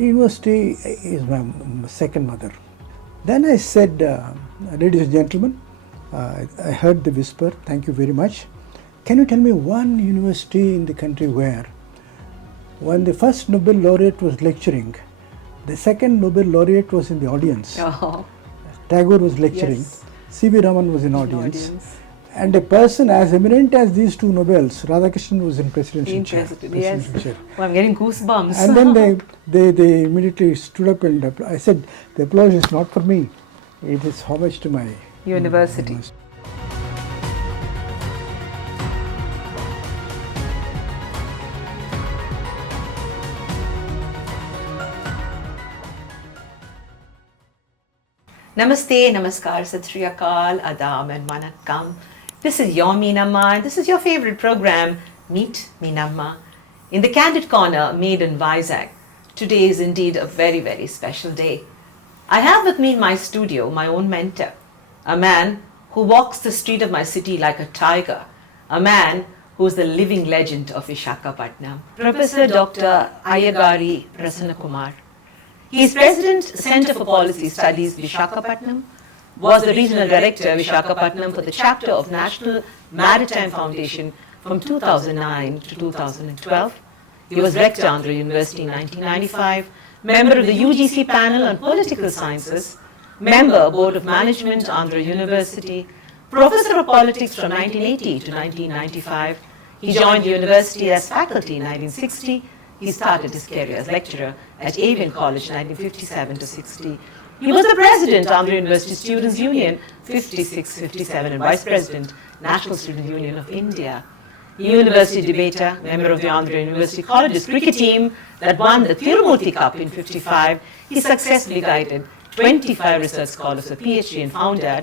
the university is my second mother. Then I said, ladies and gentlemen, I heard the whisper, thank you very much. Can you tell me one university in the country where, when the first Nobel laureate was lecturing, the second Nobel laureate was in the audience. Oh. Tagore was lecturing, Yes. C.V. Raman was in audience. And a person as eminent as these two Nobels, Radhakrishnan, was in presidential chair. Yes. Chair. Oh, I'm getting goosebumps. And then they immediately stood up and I said, the applause is not for me, it is homage to my University. Namaste, Namaskar, Sat Sri Akal, Adab and Vanakkam. This is your Meenamma and this is your favorite program, Meet Meenamma. In the Candid Corner, made in VIZAG, today is indeed a very, very special day. I have with me in my studio my own mentor, a man who walks the street of my city like a tiger, a man who is the living legend of Visakhapatnam, Professor Dr. Ayagari Prasanna Kumar. He is President, Center for Policy Studies, Visakhapatnam, was the Regional Director, Visakhapatnam, for the chapter of National Maritime Foundation from 2009 to 2012. He was Rector, Andhra University in 1995, member of the UGC panel on political sciences, member, Board of Management, Andhra University, Professor of Politics from 1980 to 1995. He joined the university as faculty in 1960. He started his career as lecturer at AVN College 1957 to 60. He was the president, Andhra University Students' Union 56-57 and vice president, National Student Union of India. University debater, member of the Andhra University College's cricket team that won the Tirumurthy Cup in 55. He successfully guided 25 research scholars for Ph.D. and founder,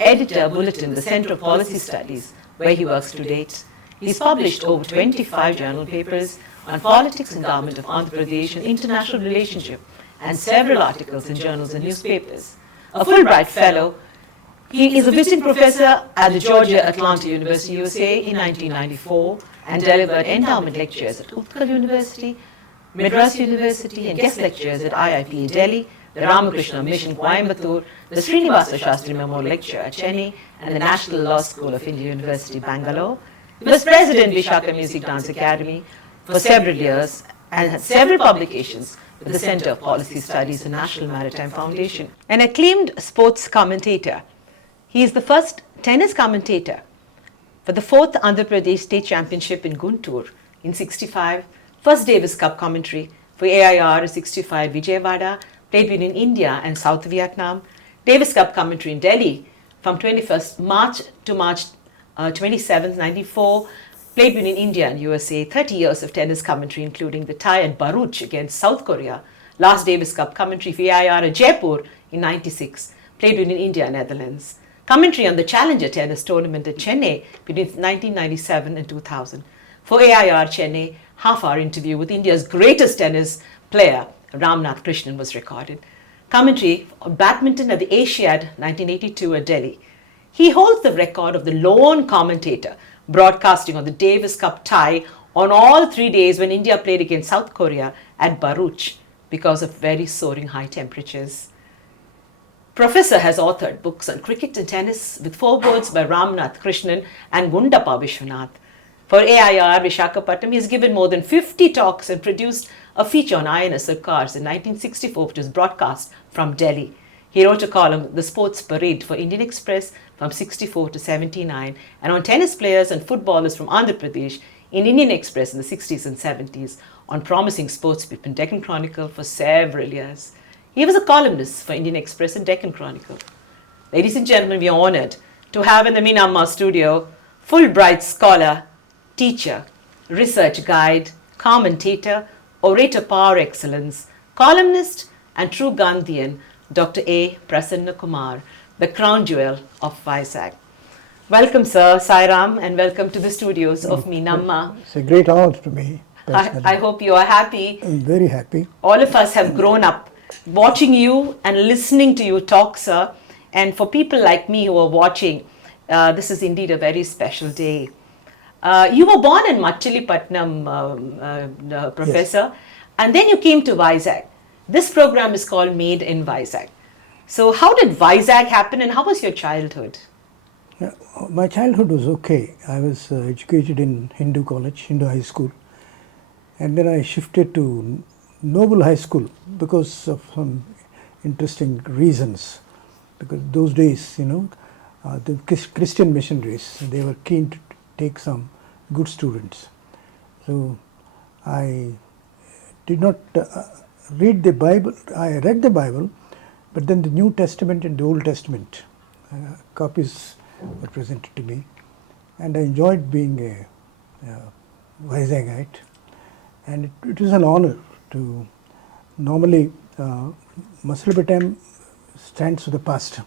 editor, bulletin, the Center of Policy Studies, where he works to date. He's published over 25 journal papers on politics and government of Andhra Pradesh and international relationship, and several articles in journals and newspapers. A Fulbright Fellow, he is a visiting professor at the Georgia Atlanta University, USA in 1994 and delivered endowment lectures at Utkal University, Madras University and guest lectures at IIP Delhi, the Ramakrishna Mission Coimbatore, the Srinivasa Shastri Memorial Lecture at Chennai and the National Law School of India University, Bangalore. He was president of Visakhapatnam Music Dance Academy for several years and had several publications with the Center of Policy Studies and National Maritime Foundation. An acclaimed sports commentator, he is the first tennis commentator for the 4th Andhra Pradesh State Championship in Guntur in 65, first Davis Cup commentary for AIR in 65 Vijayawada, played between India and South Vietnam, Davis Cup commentary in Delhi from 21st March to March 27th, 94, played between India and USA, 30 years of tennis commentary, including the tie at Bharuch against South Korea, last Davis Cup commentary for AIR at Jaipur in 96, played between India and Netherlands. Commentary on the Challenger tennis tournament at Chennai between 1997 and 2000. For AIR Chennai, half-hour interview with India's greatest tennis player, Ramnath Krishnan, was recorded. Commentary on badminton at the Asiad 1982 at Delhi. He holds the record of the lone commentator broadcasting on the Davis Cup tie on all 3 days when India played against South Korea at Bharuch because of very soaring high temperatures. Professor has authored books on cricket and tennis with forewords by Ramnath Krishnan and Gundappa Vishwanath. For AIR Visakhapatnam, he has given more than 50 talks and produced a feature on INS Sarkars in 1964, which was broadcast from Delhi. He wrote a column, The Sports Parade, for Indian Express from 64 to 79, and on tennis players and footballers from Andhra Pradesh in Indian Express in the 60s and 70s, on promising sportspeople in Deccan Chronicle for several years. He was a columnist for Indian Express and Deccan Chronicle. Ladies and gentlemen, we are honored to have in the Meenamma studio Fulbright scholar, teacher, research guide, commentator, orator par excellence, columnist, and true Gandhian, Dr. A. Prasanna Kumar, the crown jewel of VIZAG. Welcome, sir, Sairam, and welcome to the studios of Meenamma. It's a great honor to me. I hope you are happy. I'm very happy. All of us have grown up watching you and listening to you talk, sir. And for people like me who are watching, this is indeed a very special day. You were born in Machilipatnam, Professor, and then you came to VIZAG. This program is called Made in Vizag. So how did Vizag happen and how was your childhood? Yeah, my childhood was okay. I was educated in Hindu college, Hindu high school, and then I shifted to Noble High School because of some interesting reasons. Because those days, the Christian missionaries, they were keen to take some good students. So I did not read the Bible. I read the Bible, but then the New Testament and the Old Testament copies were presented to me, and I enjoyed being a Vizagite, and it was an honor to normally Visakhapatnam stands for the past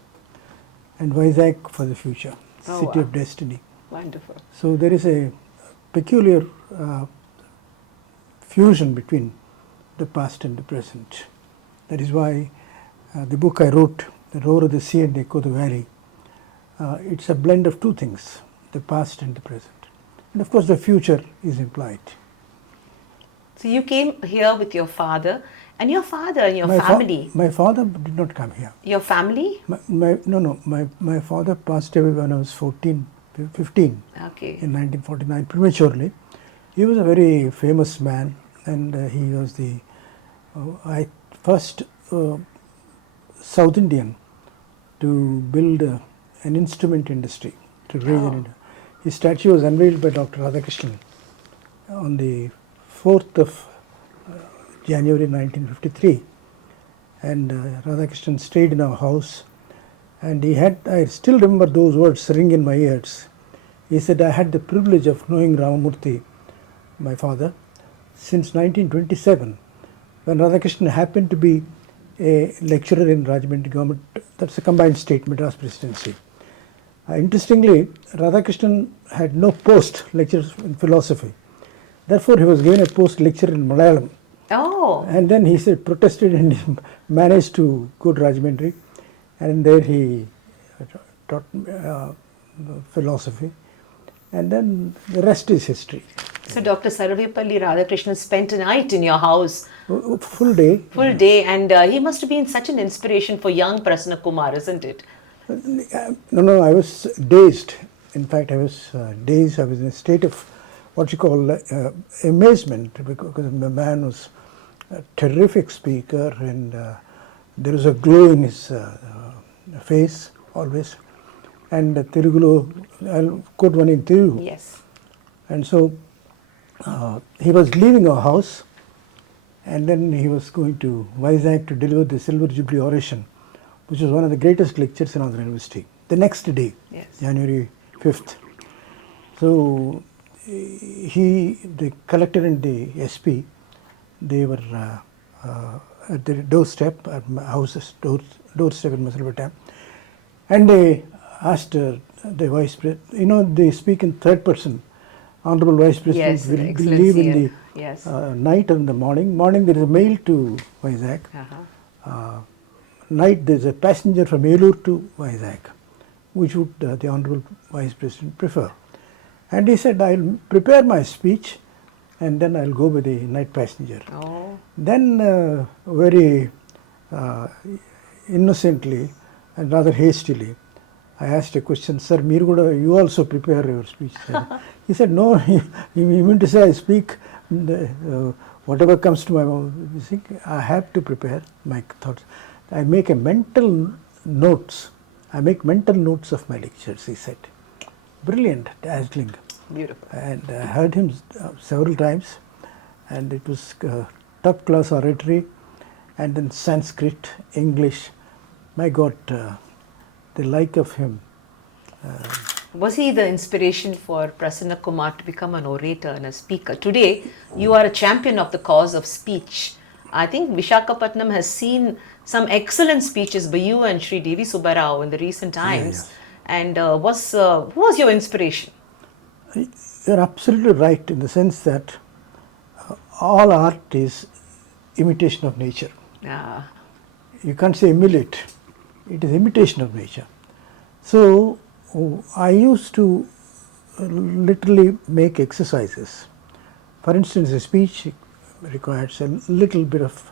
and Vizag for the future, Oh, city wow. of destiny. Wonderful. So there is a peculiar fusion between the past and the present. That is why the book I wrote, The Roar of the Sea and the Echo of the Valley, it's a blend of two things, the past and the present. And of course the future is implied. So you came here with your father and your father and your My family. my father did not come here. Your family? My father passed away when I was 15 Okay. in 1949 prematurely. He was a very famous man, and he was the first South Indian to build an instrument industry to raise Oh. an India. His statue was unveiled by Dr. Radhakrishnan on the 4th of January 1953, and Radhakrishnan stayed in our house, and I still remember those words ring in my ears. He said, I had the privilege of knowing Ramamurthy, my father, since 1927, when Radhakrishnan happened to be a lecturer in Rajahmundry government. That's a combined state Madras presidency. Interestingly, Radhakrishnan had no post lecture in philosophy. Therefore, he was given a post lecture in Malayalam. Oh. And then he said, protested, and he managed to go to Rajahmundry, and there he taught philosophy, and then the rest is history. So Dr. Sarvepalli Radhakrishnan spent a night in your house, Full day. full day, and he must have been such an inspiration for young Prasanna Kumar, isn't it? No, I was dazed. In fact, I was dazed. I was in a state of what you call amazement, because the man was a terrific speaker, and there was a glow in his face always. And Telugu, I'll quote one in Telugu. Yes. And so he was leaving our house, and then he was going to Vizag to deliver the Silver Jubilee oration, which was one of the greatest lectures in Andhra University. The next day, Yes. January 5th. So the collector and the SP, they were at the doorstep, at my house's doorstep in Visakhapatnam, and they asked the vice president, they speak in third person. Honorable Vice President Yes, will Excellency leave in and- the yes. night and the morning. Morning there is a mail to Vizag. Uh-huh. Night there is a passenger from Elur to Vizag. Which would the Honorable Vice President prefer? And he said, I'll prepare my speech and then I'll go with the night passenger. Oh. Then very innocently and rather hastily, I asked a question, sir, you also prepare your speech. He said, no, you mean to say I speak whatever comes to my mouth. You see, I have to prepare my thoughts. I make mental notes of my lectures, he said. Brilliant, dazzling. Beautiful. And I heard him several times, and it was top class oratory, and then Sanskrit, English. My God, the like of him. Was he the inspiration for Prasanna Kumar to become an orator and a speaker? Today, you are a champion of the cause of speech. I think Visakhapatnam has seen some excellent speeches by you and Sri Devi Subbarao in the recent times. Yes. And who was your inspiration? You're absolutely right in the sense that all art is imitation of nature. Ah, You can't say emulate. It is imitation of nature. So I used to literally make exercises. For instance, a speech requires a little bit of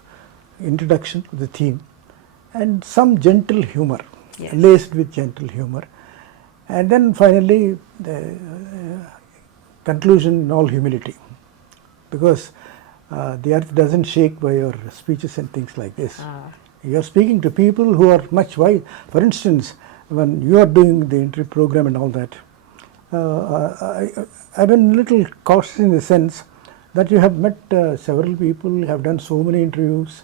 introduction to the theme, and some gentle humor, Yes. laced with gentle humor. And then finally, the conclusion in all humility, because the earth doesn't shake by your speeches and things like this. You are speaking to people who are much wise. For instance, when you are doing the interview program and all that, I've been a little cautious in the sense that you have met several people, you have done so many interviews,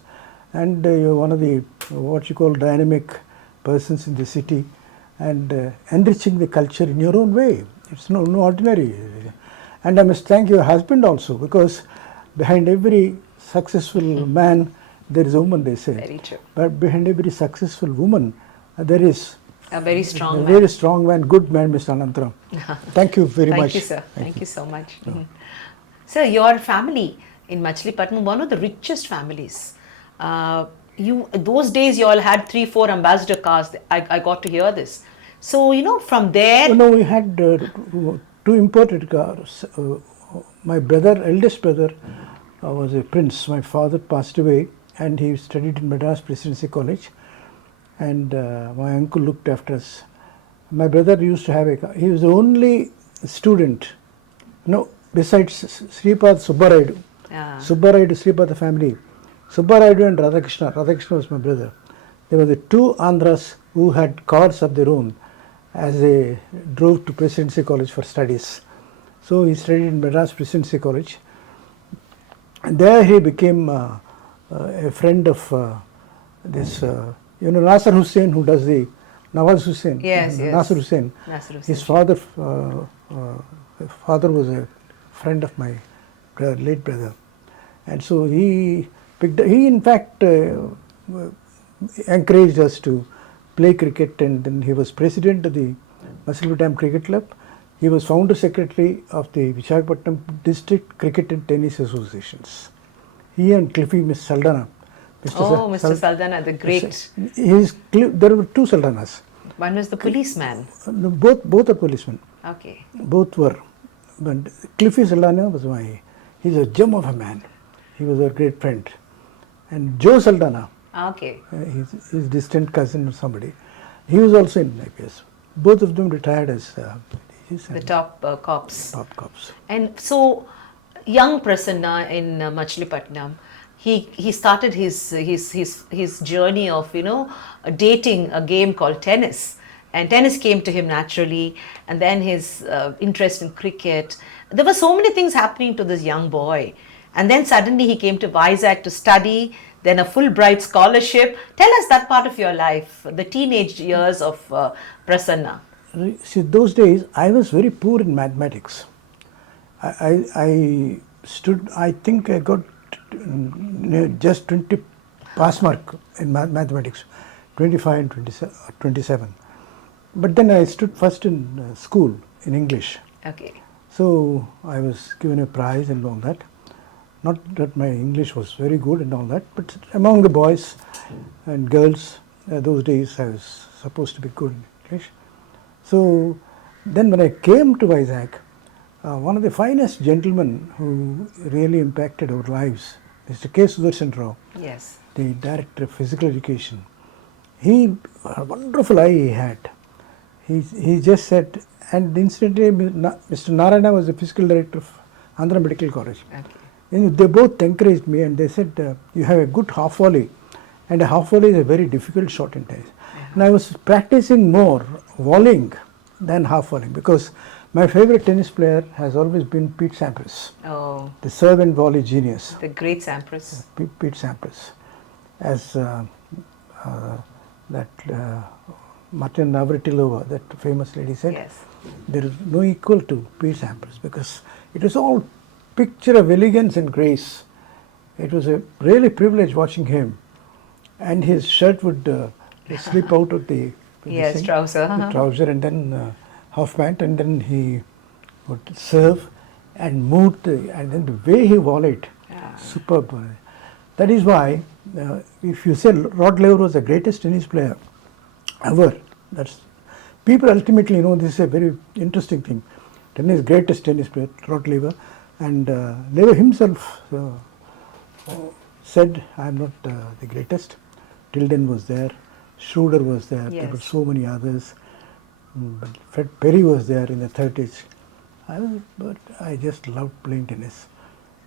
and you're one of the what you call dynamic persons in the city, and enriching the culture in your own way. It's no ordinary. And I must thank your husband also, because behind every successful man there is a woman, they say. Very true. But behind every successful woman there is A very strong a man. very strong man, good man, Mr. Anantram. Thank you very much. Thank you, sir. Thank you so much. Sir, your family in Machilipatnam, one of the richest families. Those days you all had 3-4 ambassador cars. I got to hear this. So, from there... No, we had 2 imported cars. My brother, eldest brother, was a prince. My father passed away and he studied in Madras Presidency College, and my uncle looked after us. My brother used to have a car. He was the only student, besides Sripad Subbaraidu. Subbaraidu, Sripad family. Subbaraidu and Radhakrishna. Radhakrishna was my brother. They were the 2 Andhras who had cars of their own as they drove to Presidency College for studies. So he studied in Madras Presidency College. And there he became a friend of this, Nasser Hussain, who does the Nawaz Hussain. Yes. Nasser Hussain. His father was a friend of my late brother. And so he in fact encouraged us to play cricket, and then he was president of the Visakhapatnam Cricket Club. He was founder secretary of the Visakhapatnam District Cricket and Tennis Associations. He and Cliffy, Miss Saldana. Mr. Saldana, the great. There were 2 Saldanas. One was the policeman. No, both are policemen. Okay. Both were. But Cliffy Saldana was he's a gem of a man. He was a great friend. And Joe Saldana, Okay. his distant cousin or somebody, he was also in IPS. Both of them retired as The top cops. top cops. And so, young Prasanna in Machilipatnam, he started his journey of dating a game called tennis, and tennis came to him naturally, and then his interest in cricket. There were so many things happening to this young boy, and then suddenly he came to VIZAG to study, then a Fulbright scholarship. Tell us that part of your life, the teenage years of Prasanna. See, those days I was very poor in mathematics. I think I got just 20 pass mark in mathematics, 25 and 27. But then I stood first in school in English. Okay. So I was given a prize and all that. Not that my English was very good and all that, but among the boys and girls, those days I was supposed to be good in English. So then when I came to VIZAG, one of the finest gentlemen who really impacted our lives, Mr. K. Sudarshan Rao, Yes. the director of physical education, a wonderful eye he had. He just said, and incidentally Mr. Narayana was the physical director of Andhra Medical College. Okay. And they both encouraged me, and they said, you have a good half volley, and a half volley is a very difficult shot in tennis. And I was practicing more volleying than half volleying, because my favorite tennis player has always been Pete Sampras, Oh, the serve and volley genius. the great Sampras. Pete Sampras, as Martin Navratilova, that famous lady, said, Yes. there is no equal to Pete Sampras, because it was all picture of elegance and grace. It was a really privilege watching him, and his shirt would slip out of the Yes, thing, trouser. the trouser, and then half pant, and then he would serve and move, and then the way he volleyed, superb. That is why, if you say Rod Laver was the greatest tennis player ever, that's people ultimately this is a very interesting thing. Greatest tennis player, Rod Laver, and Laver himself said I'm not the greatest. Tilden was there, Schroeder was there, there were Yes. so many others. But Fred Perry was there in the 30s. But I just loved playing tennis.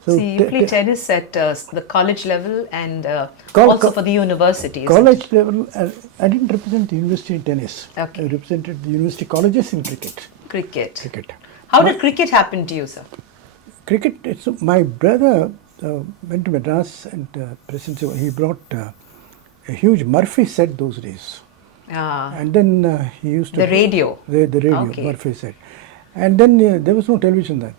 So you played tennis at the college level and also for the university. isn't College it? level, I didn't represent the university in tennis. Okay. I represented the university colleges in cricket. Cricket. How did cricket happen to you, sir? Cricket, my brother went to Madras and he brought a huge Murphy set those days. And then he used to... The radio. The radio, Okay. Murphy set. And then there was no television then.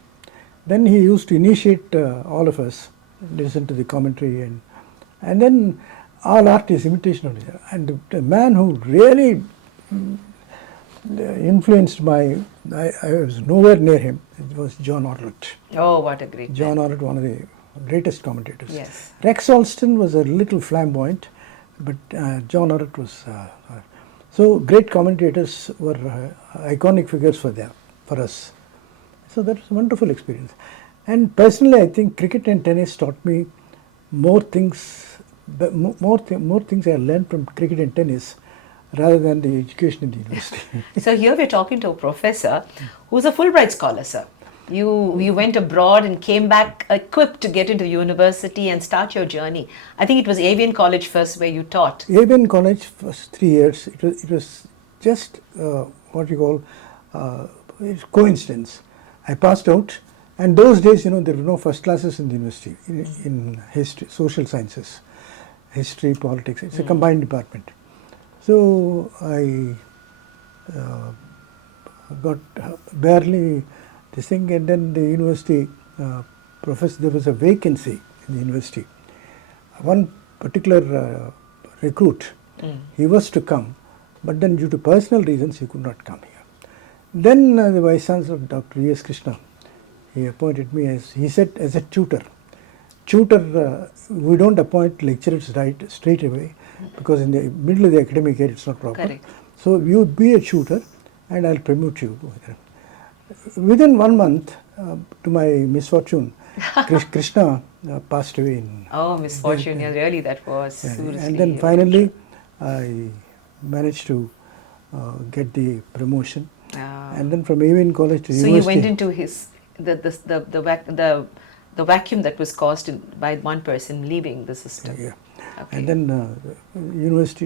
Then he used to initiate all of us, listen to the commentary, and then all art is imitation of it. And the man who really influenced I was nowhere near him, it was John Orlett. Oh, what a great John man. Orlett, one of the greatest commentators. Yes. Rex Alston was a little flamboyant, but John Orlett was... so great commentators were iconic figures for us. So that was a wonderful experience. And personally, I think cricket and tennis taught me more things I learned from cricket and tennis rather than the education in the university. So here we're talking to a professor who's a Fulbright scholar, sir. You went abroad and came back equipped to get into university and start your journey. I think it was AVN College first where you taught. AVN College first 3 years, it was just what you call coincidence. I passed out, and those days, there were no first classes in the university in history, social sciences, history, politics. It's a combined department. So I got barely this thing, and then the university professor, there was a vacancy in the university. One particular recruit, he was to come, but then due to personal reasons, he could not come here. Then the Vice Chancellor, Dr. V.S. Krishna, he appointed me as a tutor. We don't appoint lecturers straight away, because in the middle of the academic year it's not proper. Correct. So you be a tutor and I'll promote you. Within 1 month, to my misfortune, Krishna passed away in... Oh, misfortune, yeah, really that was seriously. And then finally I managed to get the promotion. And then from AVN College to so university. you went into the vacuum that was caused by one person leaving the system. Yeah. Okay. And then university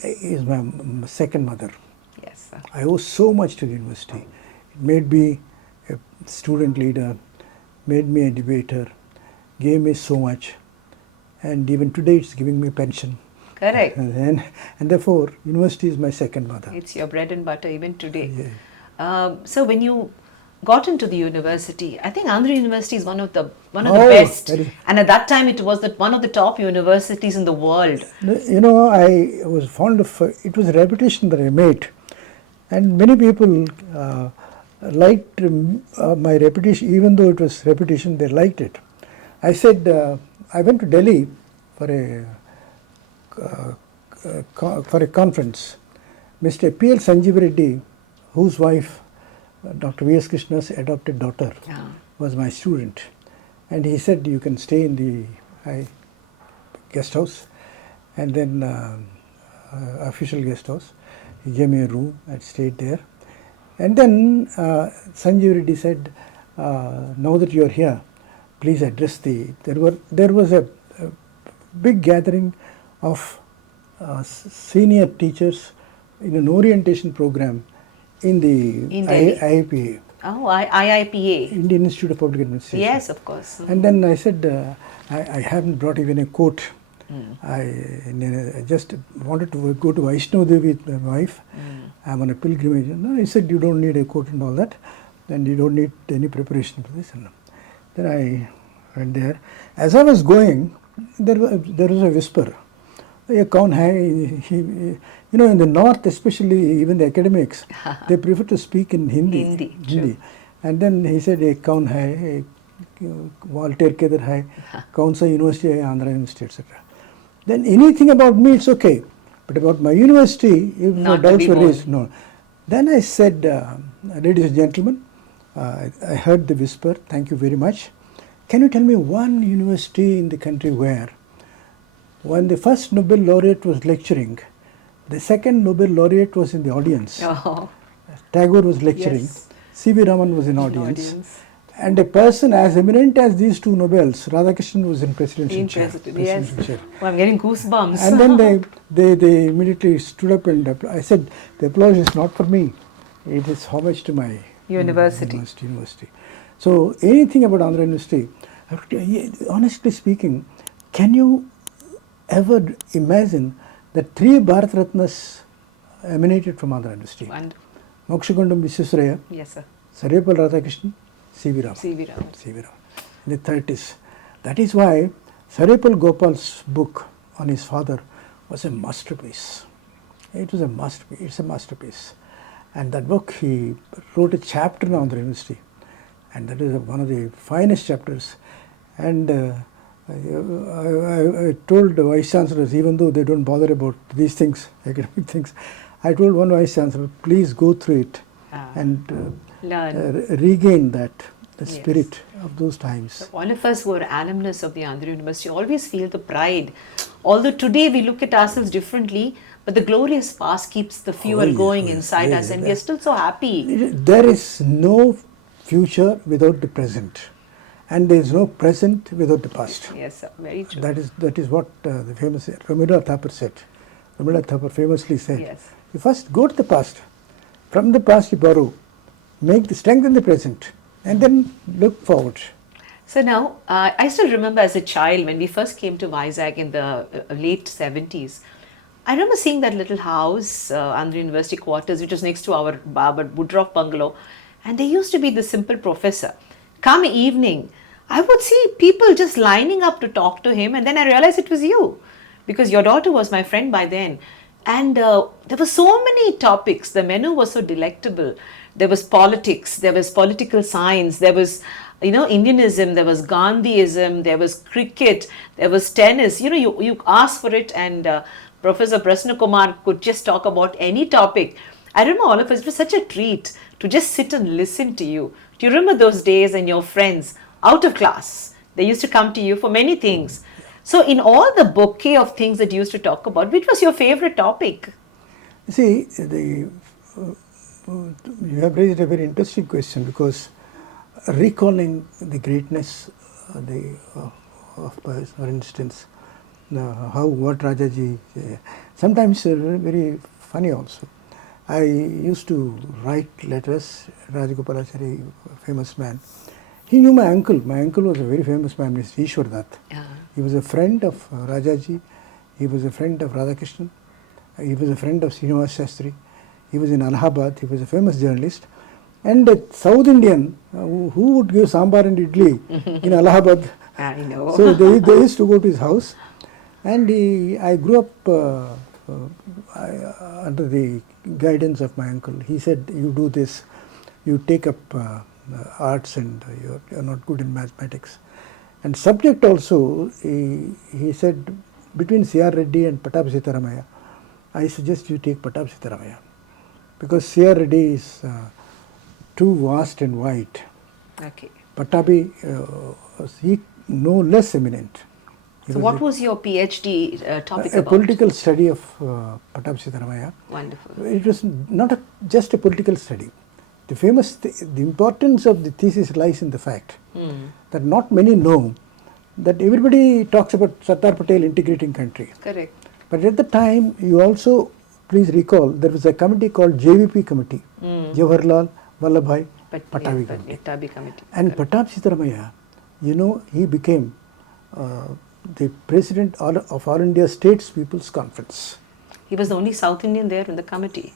is my second mother. Yes, sir. I owe so much to the university. It made me a student leader, made me a debater, gave me so much, and even today it's giving me pension. Correct. And therefore, university is my second mother. It's your bread and butter even today. Yeah. So when you got into the university, I think Andhra University is one of the Oh, best, very- and at that time it was one of the top universities in the world. I was fond of it was a reputation that I made, and many people liked my reputation, even though it was reputation, they liked it. I said, I went to Delhi for a conference. Mr. P.L. Sanjeev Reddy, whose wife, Dr. V.S. Krishna's adopted daughter, was my student. And he said, you can stay in the guest house, and then official guest house. He gave me a room. I stayed there. And then Sanjeev Reddy said, now that you are here, please address there was a big gathering of senior teachers in an orientation program in the IIPA. Oh, IIPA. Indian Institute of Public Administration. Yes, of course. And then I said, I haven't brought even a coat. I just wanted to go to Vaishno Devi with my wife. I'm on a pilgrimage. No, he said, you don't need a coat and all that, and you don't need any preparation for this. And then I went there. As I was going, there was a whisper. In the north, especially even the academics, they prefer to speak in Hindi. True. And then he said, "Ek kaun hai? Voltaire kedar hai? Kaun sa university hai? Andhra University, etc." Then anything about me, it's okay. But about my university, if no doubts were raised, no. Then I said, ladies and gentlemen, I heard the whisper, thank you very much. can you tell me one university in the country where, when the first Nobel laureate was lecturing, the second Nobel laureate was in the audience. Oh, Tagore was lecturing, yes. C.V. Raman was in An audience, and a person as eminent as these two Nobels, Radhakrishnan, was in presidential chair. Yes. Presidential chair. Oh, I'm getting goosebumps. And then they immediately stood up and I said, the applause is not for me, it is homage to my university. So anything about Andhra University, honestly speaking, can you ever imagine that 3 Bharat Ratnas emanated from Andhra University? Wonderful. Mokshagundam Visvesvaraya, Yes, sir. Sarvepalli Radhakrishnan, C.V. Raman. C.V. Raman. C.V. Raman. In the 30s. That is why Sarvepalli Gopal's book on his father was a masterpiece. It was a masterpiece. It's a masterpiece. And that book, he wrote a chapter on Andhra University. And that is one of the finest chapters. And I told the vice chancellors, even though they don't bother about these things, academic things, I told one vice chancellor, please go through it and regain that, the spirit of those times. So all of us who are alumnus of the Andhra University always feel the pride. Although today we look at ourselves differently, but the glorious past keeps the fuel going inside us, and we are still so happy. There is no future without the present, and there is no present without the past. Yes, sir. Very true. That is what the famous Rabindranath Tagore said. Rabindranath Tagore famously said, Yes. you first go to the past, from the past you borrow, make the strength in the present, and then look forward. So now, I still remember as a child when we first came to Vizag in the late 70s, I remember seeing that little house, Andhra University quarters, which was next to our Woodruff bungalow, and there used to be the simple professor. Come evening, I would see people just lining up to talk to him, and then I realized it was you, because your daughter was my friend by then. And there were so many topics. The menu was so delectable. There was politics, there was political science, there was, Indianism, there was Gandhiism, there was cricket, there was tennis. You asked for it, and Professor Prasanna Kumar could just talk about any topic. I remember all of us, it was such a treat to just sit and listen to you. Do you remember those days and your friends out of class? They used to come to you for many things. So in all the bouquet of things that you used to talk about, which was your favorite topic? See, you have raised a very interesting question, because recalling the greatness of, for instance, what Rajaji, sometimes very funny also. I used to write letters, Rajagopalachari, famous man. He knew my uncle. My uncle was a very famous man, Mr. Ishwar Dutt. He was a friend of Rajaji. He was a friend of Radhakrishnan. He was a friend of Srinivas Shastri. He was in Allahabad. He was a famous journalist. And a South Indian who would give sambar and idli in Allahabad. I know. So they used to go to his house. And I grew up under the guidance of my uncle. He said, you do this, you take up arts, and you're not good in mathematics. And subject also, he said, between C.R. Reddy and Pattabhi Sitaramaya, I suggest you take Pattabhi Sitaramaya, because C.R. Reddy is too vast and wide. Okay. Pattabhi was no less eminent. So what was your Ph.D. topic about? A political study of Pattabhi Sitaramaya. Wonderful. It was not just a political study. The importance of the thesis lies in the fact that not many know that everybody talks about Sardar Patel integrating country. Correct. But at the time, you also, please recall, there was a committee called JVP committee, Jawaharlal Vallabhbhai Pattabhi committee. And Pattabhi Sitaramaya, he became the president of All India States People's Conference. He was the only South Indian there in the committee.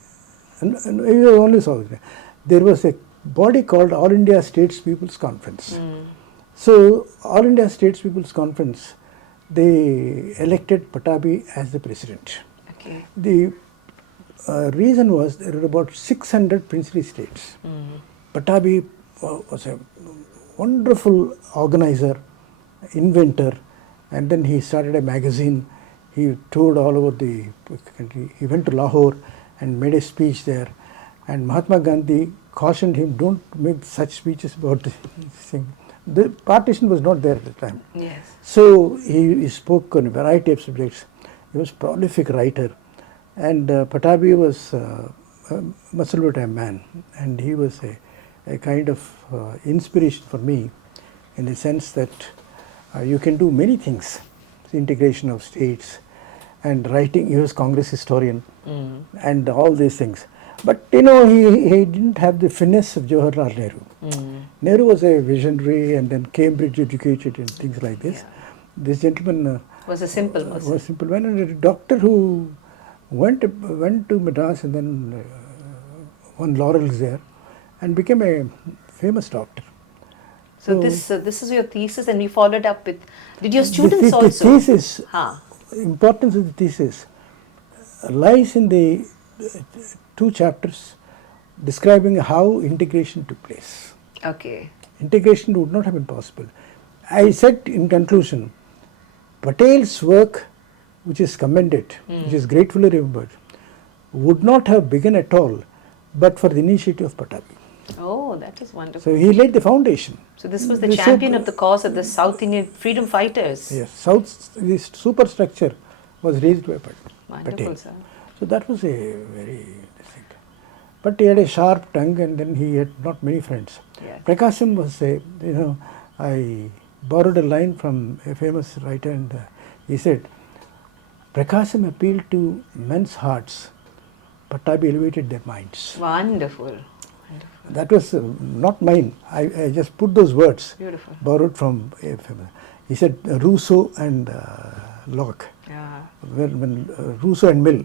And he was only South Indian. There was a body called All India States People's Conference. So, All India States People's Conference, they elected Pattabhi as the president. Okay. The reason was there were about 600 princely states. Pattabhi was a wonderful organizer, inventor, and then he started a magazine. He toured all over the country. He went to Lahore and made a speech there. And Mahatma Gandhi cautioned him, don't make such speeches about this thing. the partition was not there at the time. Yes. So he spoke on a variety of subjects. He was a prolific writer, and Patabi was a muscle time man, and he was a kind of inspiration for me, in the sense that you can do many things, the integration of states and writing. He was Congress historian and all these things. But he didn't have the finesse of Jawaharlal Nehru. Nehru was a visionary and then Cambridge educated and things like this. Yeah. This gentleman Was a simple person. was a simple man, and a doctor who went to Madras and then won laurels there and became a famous doctor. So this is your thesis, and you followed up with. Did your students the also? thesis, importance of the thesis lies in the 2 chapters describing how integration took place. Okay. Integration would not have been possible. I said in conclusion, Patel's work, which is commended, which is gratefully remembered, would not have begun at all but for the initiative of Patabi. Oh, that is wonderful. So he laid the foundation. So this was the champion of the cause of the South Indian freedom fighters. Yes, this superstructure was raised by Wonderful, Patel. sir. So that was a very distinct. But he had a sharp tongue, and then he had not many friends. Yes. Prakasam was I borrowed a line from a famous writer, and he said, Prakasam appealed to men's hearts, Patabi elevated their minds. Wonderful. Wonderful. That was not mine. I just put those words, Beautiful. borrowed from a famous. He said Rousseau and Locke. Yeah. When Rousseau and Mill,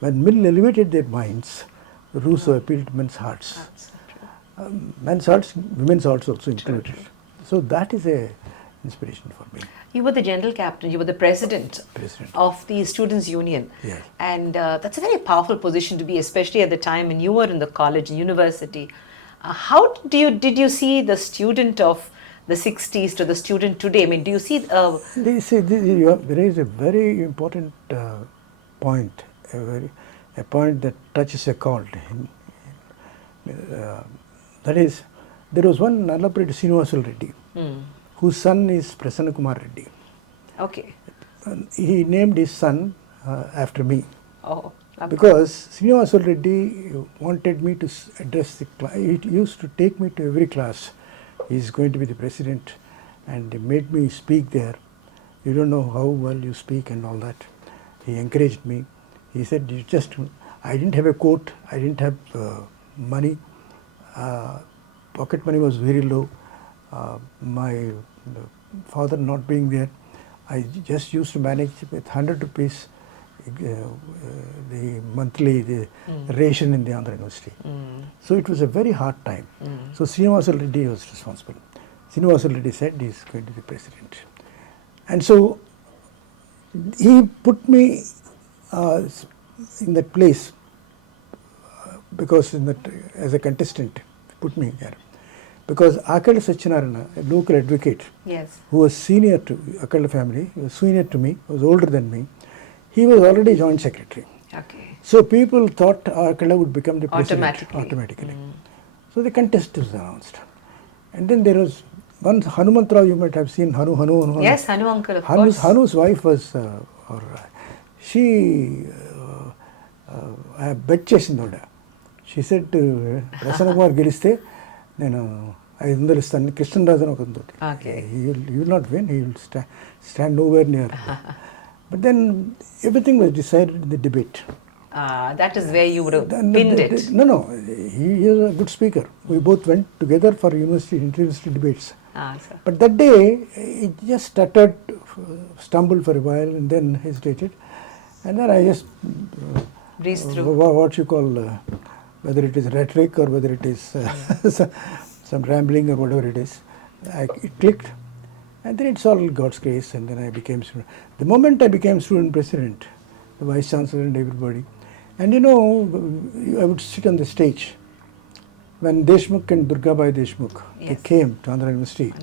when Mill elevated their minds, Rousseau appealed to men's hearts. That's so true. Men's hearts, women's hearts also included. So that is a inspiration for me. You were the general captain, you were the president of the Students' Union. Yes. And that's a very powerful position to be, especially at the time when you were in the college and university. How did you see the student of the 60s to the student today? I mean, do you see... There is a very important point, a point that touches a chord. That is, there was one Nallapreddy Srinivasulu Reddy, whose son is Prasanna Kumar Reddy. Okay. He named his son after me. Oh. Because Srinivasulu Reddy wanted me to address the class. He used to take me to every class. He is going to be the president, and he made me speak there. You don't know how well you speak and all that. He encouraged me. He said, I didn't have a coat, I didn't have money. Pocket money was very low. My father not being there, I just used to manage with 100 rupees the monthly ration in the Andhra University. So it was a very hard time. So Srinivasulu Reddy was responsible. Srinivasulu Reddy said he is going to be president. And so he put me in that place because as a contestant, put me there. Because Akala Satyanarayana, a local advocate, yes, who was senior to Akala family, he was senior to me, was older than me, he was already joint secretary. Okay. So people thought Akala would become the president automatically. So the contest was announced. And then there was one Hanumantrao, you might have seen Hanu. Yes, Hanu uncle, of course. Hanu's wife was, she bet చేసింది. She said to Prasanna Kumar Geliste, నేను 500 ఇస్తాను కృష్ణరాజు అని ఒకరితోటి. He will not win, he will stand nowhere near. But then everything was decided in the debate. That is where you would have pinned it. No, he is a good speaker. We both went together for inter-university debates. But that day, he just stuttered, stumbled for a while, and then hesitated. And then I just breezed through. What you call, whether it is rhetoric or whether it is some rambling or whatever it is, it clicked. And then it's all God's grace, and then I became student. The moment I became student president, the vice chancellor and everybody, and I would sit on the stage. When Deshmukh and Durgabai Deshmukh, they came to Andhra University,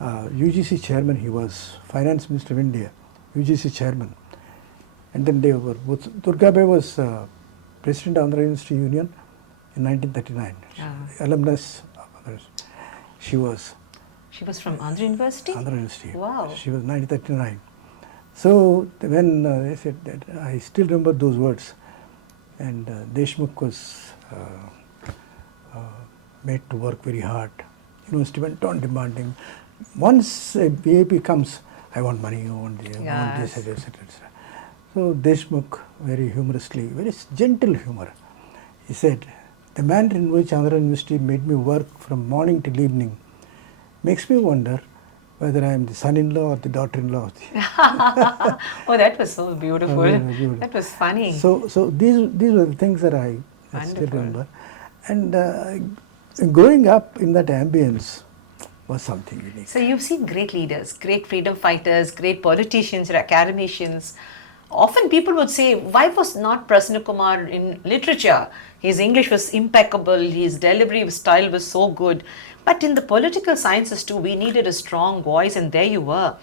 UGC chairman he was, finance minister of India, UGC chairman. And then they were both, Durgabai was president of Andhra University Union in 1939, alumnus of others. She was. She was from Andhra University? Andhra University. Wow. She was 1939. So when they said that, I still remember those words. And Deshmukh was made to work very hard. University went on demanding. Once a VIP comes, I want money, I want this, etc., etc. So Deshmukh, very humorously, very gentle humor, he said, the manner in which Andhra University made me work from morning till evening makes me wonder whether I am the son-in-law or the daughter-in-law. Oh, that was so beautiful. Beautiful. That was funny. So these were the things that I still remember. And growing up in that ambience was something unique. So you've seen great leaders, great freedom fighters, great politicians, academicians. Often people would say, why was not Prasanna Kumar in literature? His English was impeccable, his delivery style was so good. But in the political sciences too, we needed a strong voice, and there you were.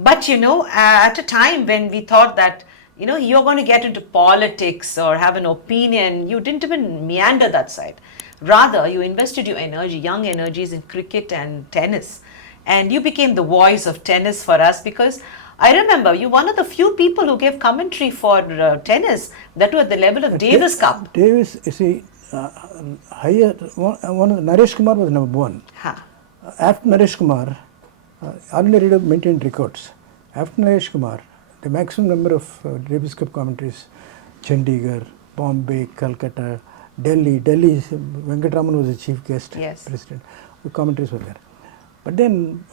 But at a time when we thought that, you're going to get into politics or have an opinion, you didn't even meander that side. Rather, you invested your energy, young energies, in cricket and tennis. And you became the voice of tennis for us, because I remember you one of the few people who gave commentary for tennis, that was at the level of Davis Cup. Davis, you see, higher, Naresh Kumar was number one. After Naresh Kumar, All India Radio maintained records. After Naresh Kumar, the maximum number of Davis Cup commentaries, Chandigarh, Bombay, Calcutta, Delhi, Venkatraman was the chief guest, president. The commentaries were there. But then,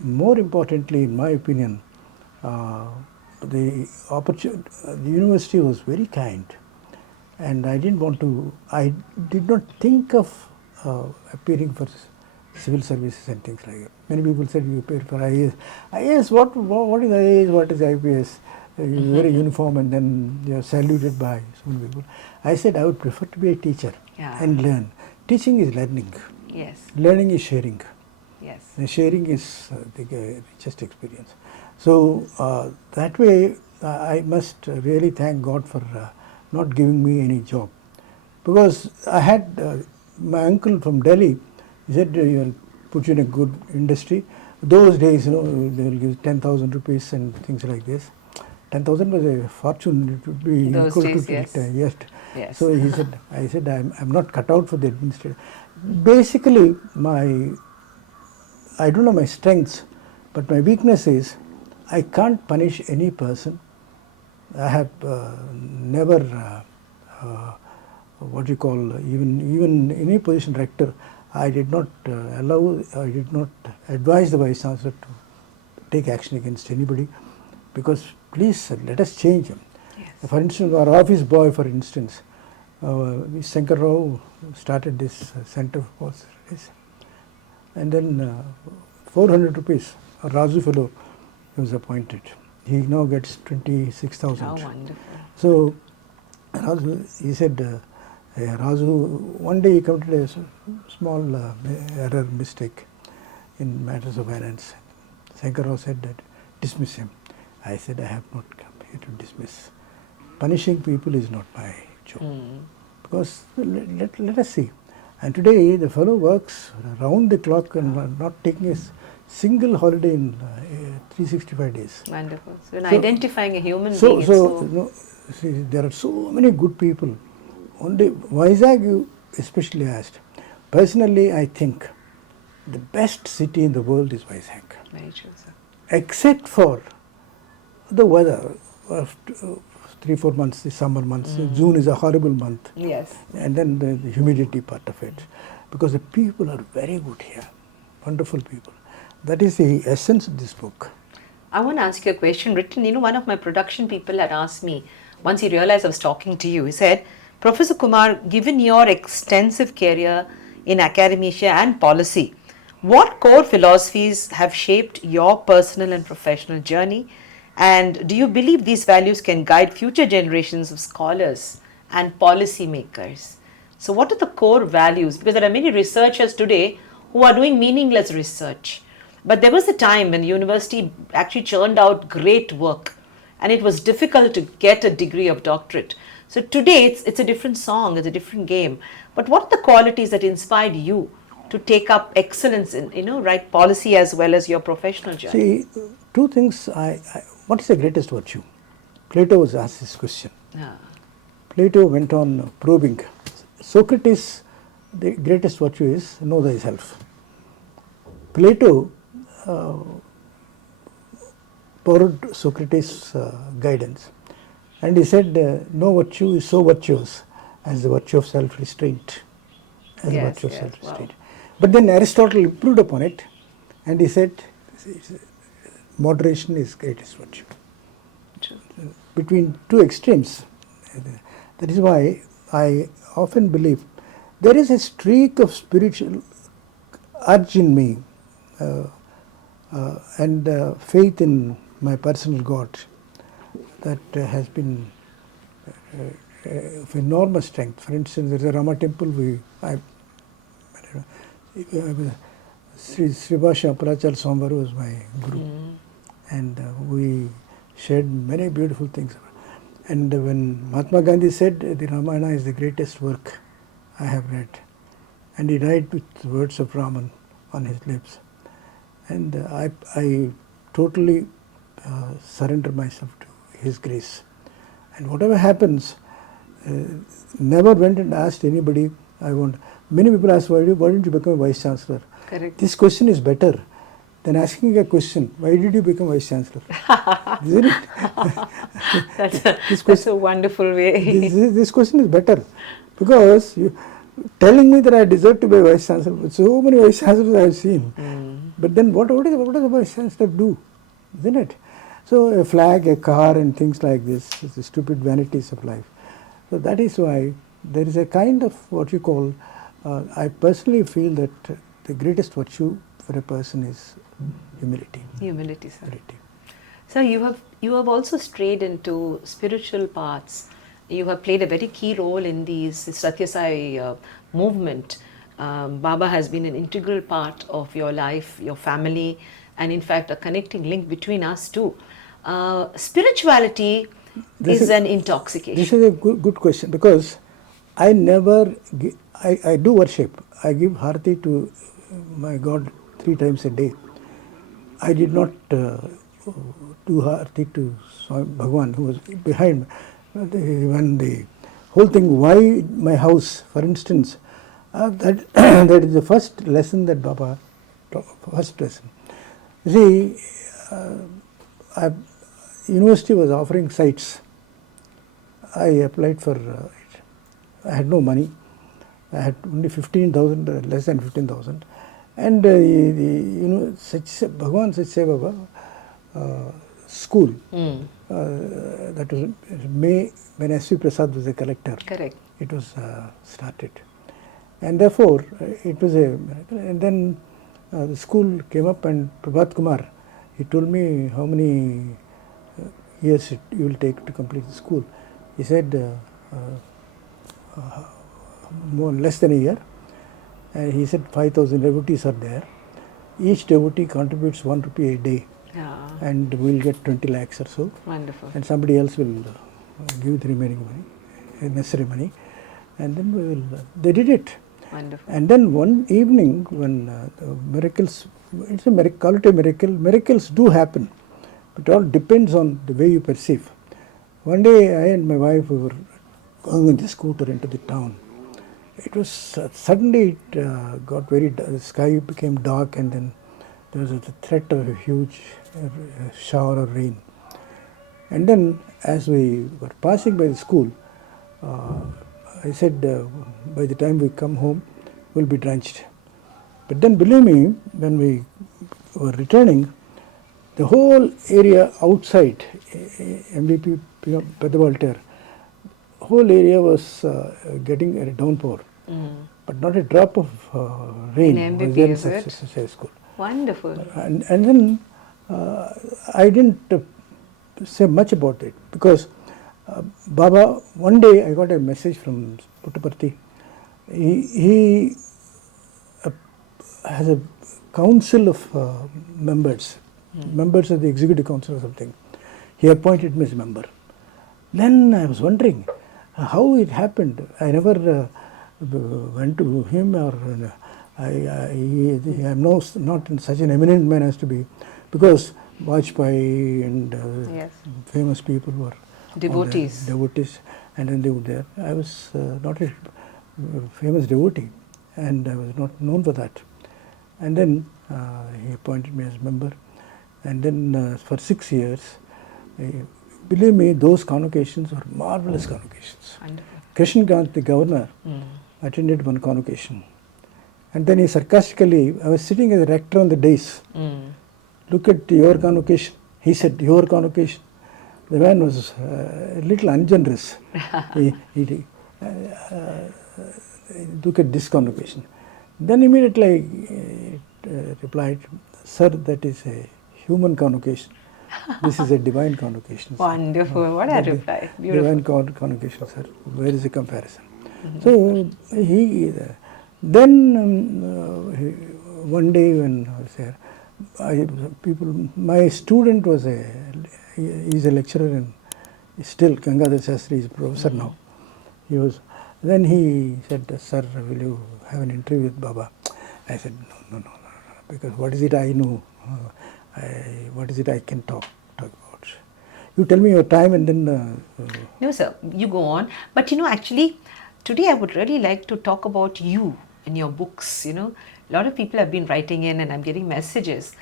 more importantly, in my opinion, the university was very kind, and I did not think of appearing for civil services and things like that. Many people said you appear for IAS. IAS, what is IAS, what is IPS? You're very uniform, and then you're saluted by so many people. I said I would prefer to be a teacher and learn. Teaching is learning. Yes. Learning is sharing. Yes. And sharing is the richest experience. So that way, I must really thank God for not giving me any job, because I had my uncle from Delhi. He said, "You'll put you in a good industry." Those days, they will give 10,000 rupees and things like this. 10,000 was a fortune. It would be those equal days, to yes. So he said, I said, I'm not cut out for the administrative. Basically, I don't know my strengths, but my weakness is I can't punish any person. I have never, even any position rector, I did not I did not advise the Vice Chancellor to take action against anybody, because please let us change him. Yes. For instance, our office boy, for instance, Shankar Rao started this center for this, and then 400 rupees, a Raju fellow was appointed. He now gets 26,000. Oh, wonderful. So Raju, he said, Raju, one day he committed a small error, mistake in matters of finance. Shankar Rao said that, dismiss him. I said, I have not come here to dismiss. Punishing people is not my job. Because let us see. And today the fellow works round the clock and not taking a single holiday in 365 days. Wonderful. So, identifying a human being. See, there are so many good people. Only VIZAG, you especially asked. Personally, I think the best city in the world is VIZAG. Very true, sir. Except for the weather. 3-4 months, the summer months. June is a horrible month. Yes. And then the humidity part of it. Because the people are very good here. Wonderful people. That is the essence of this book. I want to ask you a question written. One of my production people had asked me, once he realized I was talking to you, he said, Professor Kumar, given your extensive career in academia and policy, what core philosophies have shaped your personal and professional journey? And do you believe these values can guide future generations of scholars and policy makers? So what are the core values? Because there are many researchers today who are doing meaningless research. But there was a time when the university actually churned out great work, and it was difficult to get a degree of doctorate. So today it's a different song, it's a different game. But what are the qualities that inspired you to take up excellence in, right policy as well as your professional journey? See, two things. What is the greatest virtue? Plato was asked this question. Ah, Plato went on probing. Socrates, the greatest virtue is know thyself. Plato borrowed Socrates' guidance, and he said, no virtue is so virtuous as the virtue of self-restraint. yes, yes, wow. But then Aristotle improved upon it, and he said, moderation is greatest virtue. True. Between two extremes. That is why I often believe there is a streak of spiritual urge in me and faith in my personal God that has been of enormous strength. For instance, there is a Rama temple. Sri Sribhasha Parachal Swamvaru was my guru, and we shared many beautiful things. And when Mahatma Gandhi said the Ramayana is the greatest work I have read, and he died with the words of Raman on his lips, and I totally surrender myself to his grace. And whatever happens, never went and asked anybody. Many people ask, why didn't you become a vice chancellor? Correct. This question is better than asking a question, why did you become vice chancellor? Isn't it? That's a wonderful way. This question is better, because you telling me that I deserve to be a vice chancellor. So many vice chancellors I have seen. But then what does a vice chancellor do? Isn't it? So a flag, a car and things like this is the stupid vanities of life. So that is why there is a kind of what you call, I personally feel that the greatest virtue for a person is humility. Humility, sir. Humility. So you have also strayed into spiritual paths. You have played a very key role in these Satya Sai movement. Baba has been an integral part of your life, your family, and in fact a connecting link between us too. Spirituality is an intoxication. This is a good question, because I never, I do worship. I give Harati to my God 3 times a day. I did not do Harati to Swami Bhagwan, who was behind me. When the whole thing, why my house, for instance, that that is the first lesson that Baba taught, first lesson. You see, university was offering sites. I applied for it. I had no money. I had only 15,000, less than 15,000. And Bhagwan Sache Baba school, that was May, when S.V. Prasad was the collector. Correct. It was started. And therefore, it was a miracle. And then the school came up, and Prabhat Kumar, he told me how many years you will take to complete the school. He said less than a year. He said 5,000 devotees are there. Each devotee contributes 1 rupee a day. Yeah. And we will get 20 lakhs or so. Wonderful. And somebody else will give the remaining money, necessary money. And then we will, they did it. Wonderful. And then one evening when miracles, it's a miracle, call it a miracle, miracles do happen. It all depends on the way you perceive. One day I and my wife, we were going on the scooter into the town. It was suddenly it got very dark, the sky became dark, and then there was a threat of a huge shower of rain. And then as we were passing by the school, I said, by the time we come home, we'll be drenched. But then believe me, when we were returning, the whole area outside MVP Pedavalter, whole area was getting a downpour, but not a drop of rain was there in such a school. Wonderful. And then I didn't say much about it, because Baba, one day I got a message from Puttaparthi. He has a council of members, members of the executive council or something. He appointed me as a member. Then I was wondering how it happened. I never went to him or I'm not such an eminent man as to be, because Vajpayee and Yes. famous people were Devotees. devotees, and then they were there. I was not a famous devotee, and I was not known for that. And then he appointed me as member, and then for 6 years, believe me, those convocations were marvelous convocations. Wonderful. Krishnakant, the governor, attended one convocation. And then he sarcastically, I was sitting as a rector on the dais. Look at your convocation. He said, your convocation. The man was a little ungenerous. Look at this convocation. Then immediately I replied, sir, that is a human convocation. This is a divine convocation. Wonderful. What a reply. Beautiful. Divine convocation, sir. Where is the comparison? So then one day when I was there, my student was he's a lecturer in, still Gangadhar Shastri is a professor now. Then he said, sir, will you have an interview with Baba? I said, no, because what is it I know? What is it I can talk about? You tell me your time and then... No, sir, you go on. But actually, today I would really like to talk about you in your books. A lot of people have been writing in and I'm getting messages.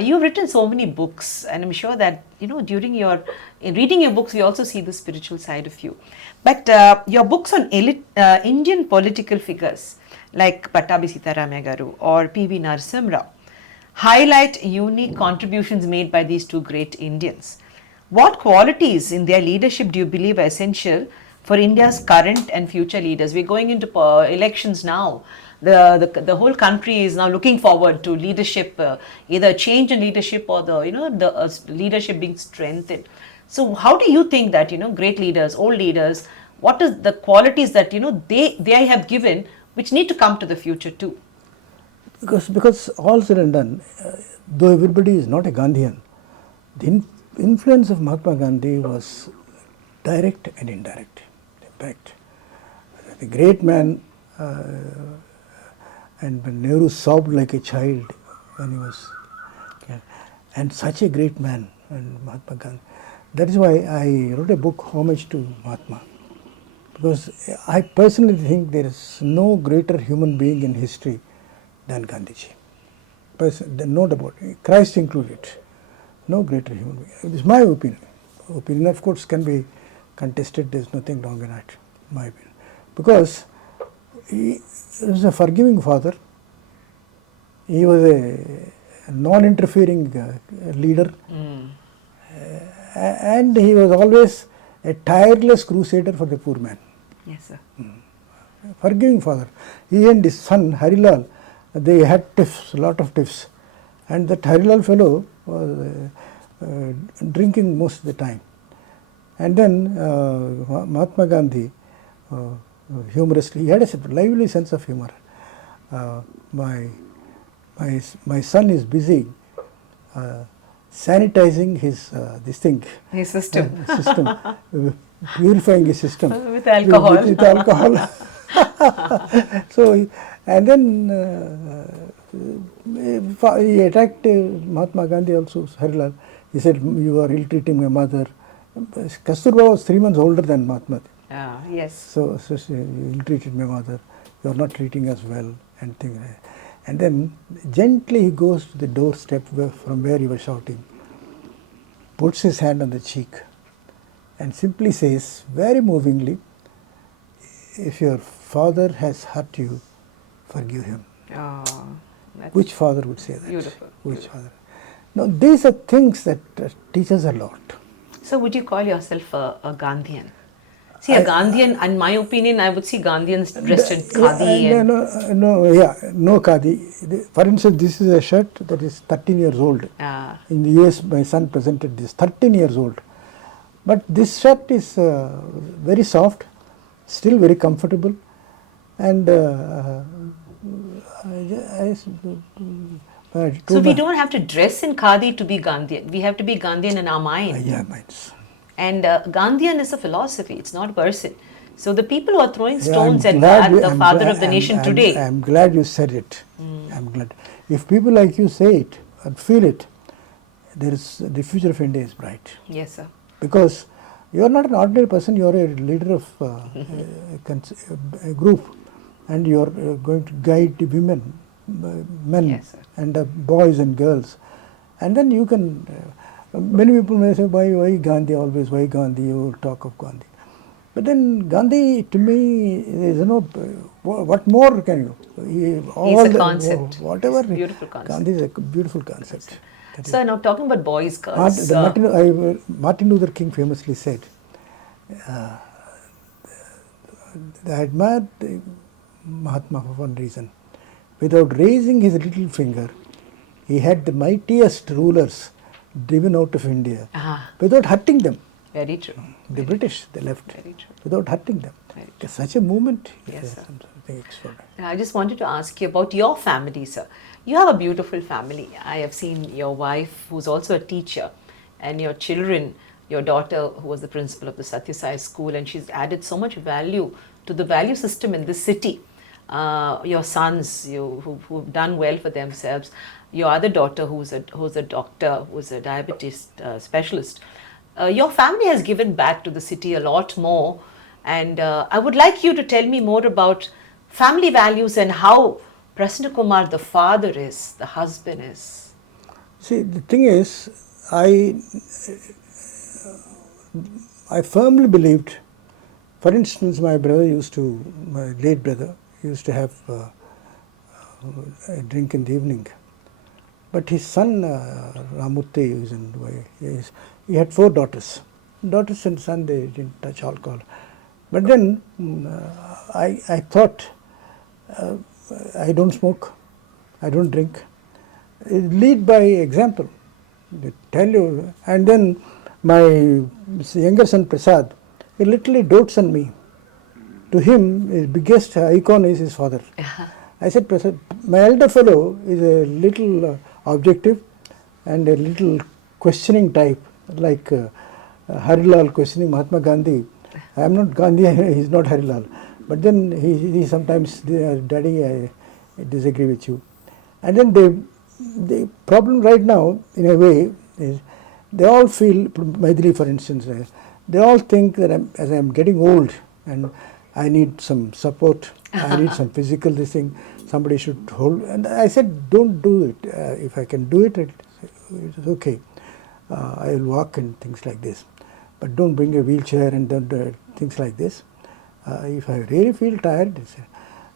You've written so many books, and I'm sure that, during in reading your books, we also see the spiritual side of you. But your books on Indian political figures like Pattabi Sitaramaya Garu or P.V. Narasimha Rao highlight unique contributions made by these two great Indians. What qualities in their leadership do you believe are essential for India's current and future leaders? We're going into elections now. The whole country is now looking forward to leadership, either change in leadership or the leadership being strengthened. So how do you think that great leaders, old leaders, what is the qualities that they have given which need to come to the future too? Because all said and done, though everybody is not a Gandhian, the influence of Mahatma Gandhi was direct and indirect. In fact, the great man, and when Nehru sobbed like a child when he was, and such a great man, and Mahatma Gandhi. That is why I wrote a book, Homage to Mahatma, because I personally think there is no greater human being in history than Gandhiji. No doubt about it, Christ included. No greater human being. It is my opinion. Opinion, of course, can be contested. There is nothing wrong in that, my opinion. Because he was a forgiving father. He was a non-interfering leader. And he was always a tireless crusader for the poor man. Yes, sir. Forgiving father. He and his son, Harilal, they had tiffs, a lot of tiffs. And that Harilal fellow was drinking most of the time. And then Mahatma Gandhi, humorously, he had a lively sense of humor. My son is busy sanitizing his His system. Purifying his system With alcohol. With alcohol. So, and then he attacked Mahatma Gandhi also, Harilal. He said, you are ill-treating my mother. Kasturba was 3 months older than Mahatma. Yes. So you ill-treated my mother. You are not treating us well, and things like that. And then gently he goes to the doorstep from where he was shouting, puts his hand on the cheek, and simply says, very movingly, if your father has hurt you, forgive him. Which father would say that? Beautiful. Which father? Now, these are things that teach us a lot. So, would you call yourself a Gandhian? See, a Gandhian, in my opinion, I would see Gandhians dressed in khadi. No khadi. For instance, this is a shirt that is 13 years old. In the US, my son presented this, 13 years old. But this shirt is very soft, still very comfortable, and so we don't have to dress in khadi to be Gandhian. We have to be Gandhian in our mind. Yeah, minds. And Gandhian is a philosophy, it's not a person. So the people who are throwing Yeah, stones I'm at glad that, you- the I'm father glad- of the I'm- nation I'm- today. I'm glad you said it. I'm glad. If people like you say it and feel it, the future of India is bright. Yes, sir. Because you are not an ordinary person, you are a leader of a group, and you are going to guide the women, men, Yes, sir. and boys and girls. And then you can, many people may say, why Gandhi always, why Gandhi, you will talk of Gandhi. But then Gandhi, to me, is, what more can you? He's a concept. Whatever. It's a beautiful concept. Gandhi is a beautiful concept. That is- Sir, now talking about boys, girls. Martin Luther King famously said, I admire the Mahatma for one reason. Without raising his little finger, he had the mightiest rulers driven out of India without hurting them. Very true. The British, they left Very true. without hurting them. Very Such a movement Yes, is sir. something extraordinary. I just wanted to ask you about your family, sir. You have a beautiful family. I have seen your wife, who's also a teacher, and your children, your daughter, who was the principal of the Satya Sai school, and she's added so much value to the value system in this city. Your sons, who've done well for themselves. Your other daughter, who's a doctor, who's a diabetes specialist. Your family has given back to the city a lot more, and I would like you to tell me more about family values and how Prasanna Kumar, the father, is, the husband is. See, the thing is, I firmly believed, for instance, my late brother used to have a drink in the evening. But his son, Ramurthy, he had 4 daughters. Daughters and son, they didn't touch alcohol. But then I thought, I don't smoke, I don't drink. Lead by example, they tell you. And then my younger son, Prasad, he literally dotes on me. To him, his biggest icon is his father. I said, Prasad, my elder fellow is a little objective and a little questioning type, like Harilal questioning Mahatma Gandhi. I am not Gandhi, he is not Harilal. But then he sometimes, Daddy, I disagree with you. And then the problem right now, in a way, is they all feel, Maithili for instance, they all think that as I am getting old and I need some support, I need some physical this thing, somebody should hold. And I said, don't do it. If I can do it, it's okay. I will walk and things like this. But don't bring a wheelchair and don't things like this. If I really feel tired,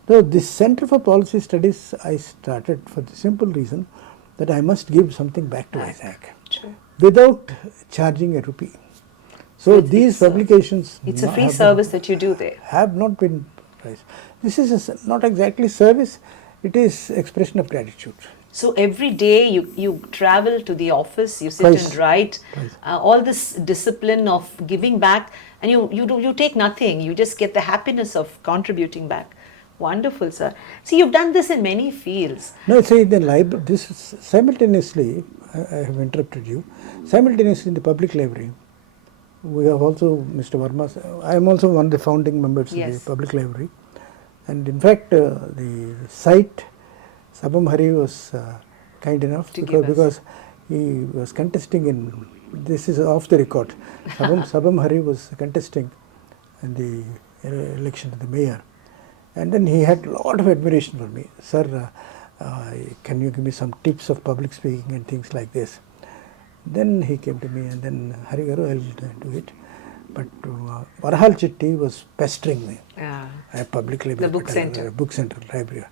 so this Center for Policy Studies I started for the simple reason that I must give something back to VIZAG without charging a rupee. So these publications, it's a free service that you do there. Have not been priced. This is not exactly service; it is expression of gratitude. So every day you travel to the office, you sit Twice. and write, all this discipline of giving back, and you take nothing. You just get the happiness of contributing back. Wonderful, sir. See, you've done this in many fields. No, say the library. This is simultaneously. I have interrupted you. Simultaneously in the public library, we have also Mr. Verma. I am also one of the founding members of the public library, and in fact, the site. Sabam Hari was kind enough because he was contesting in, this is off the record, Sabam Hari was contesting in the election of the mayor, and then he had a lot of admiration for me. Sir, can you give me some tips of public speaking and things like this? Then he came to me and then, Hari Garu, I will do it. But Varhal Chitti was pestering me. At public library. The book center. Book center, library.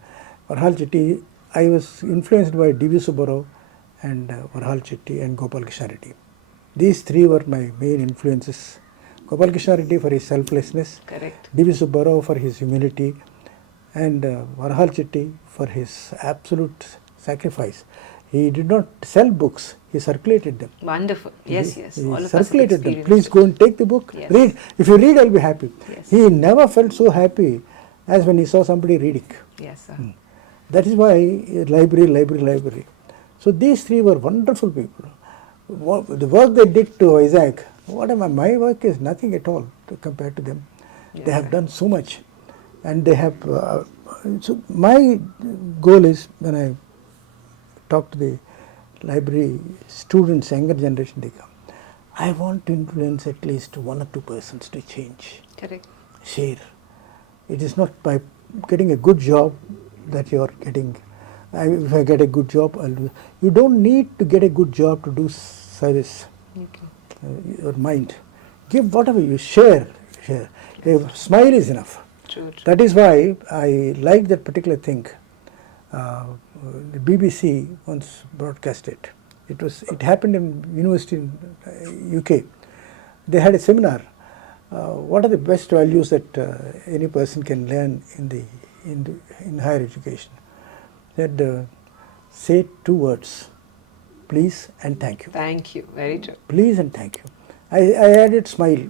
Varhal Chitti, I was influenced by D.V. Subbarao and Varhal Chitti and Gopal Krishna Reddy. These 3 were my main influences. Gopal Krishna Reddy for his selflessness, D.V. Subbarao for his humility, and Varhal Chitti for his absolute sacrifice. He did not sell books, he circulated them. Wonderful. Yes, He all of circulated us them. Please go and take the book, read. If you read, I'll be happy. He never felt so happy as when he saw somebody reading. Yes, sir. That is why library. So these 3 were wonderful people. The work they did to VIZAG, my work is nothing at all compared to them. They have done so much, and they have. So my goal is, when I talk to the library students, younger generation, they come, I want to influence at least 1 or 2 persons to change, Correct. share. It is not by getting a good job that you are getting. If I get a good job, I'll do. You don't need to get a good job to do service. Okay. Your mind, give whatever you share. Share. A smile is enough. True. That is why I like that particular thing. The BBC once broadcast it. It happened in university in UK. They had a seminar. What are the best values that any person can learn in higher education? Said, say 2 words: please and thank you. Thank you. Very true. Please and thank you. I added smile.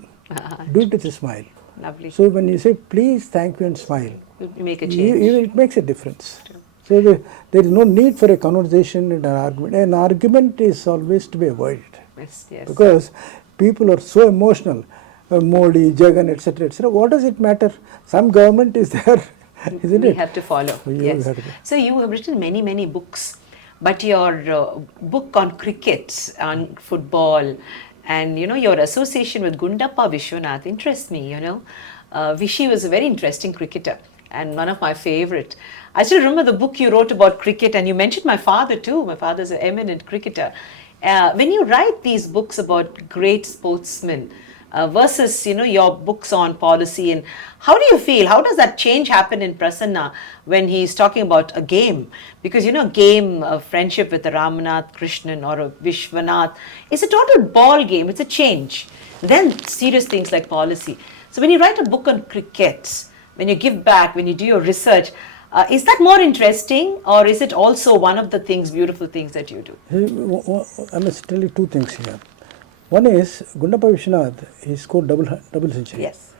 Do it with a smile. Lovely. So when you say please, thank you and smile, You make a change. it makes a difference. True. So there is no need for a conversation and an argument. An argument is always to be avoided, Yes, yes. because people are so emotional. Modi, Jagan, etc., etc. What does it matter? Some government is there, isn't we it? have to follow. So you Yes. have to- So you have written many, many books, but your book on cricket, on football, and your association with Gundappa Vishwanath interests me. Vishy was a very interesting cricketer and one of my favorite. I still remember the book you wrote about cricket, and you mentioned my father too. My father is an eminent cricketer. When you write these books about great sportsmen, versus your books on policy, and how do you feel, how does that change happen in Prasanna when he's talking about a game? Because game, friendship with a Ramanath Krishnan or a Vishwanath is a total ball game. It's a change. Then serious things like policy. So when you write a book on cricket, when you give back, when you do your research, is that more interesting, or is it also one of the beautiful things that you do? I must tell you 2 things here. One is Gundappa Vishwanath, he scored double century. Yes.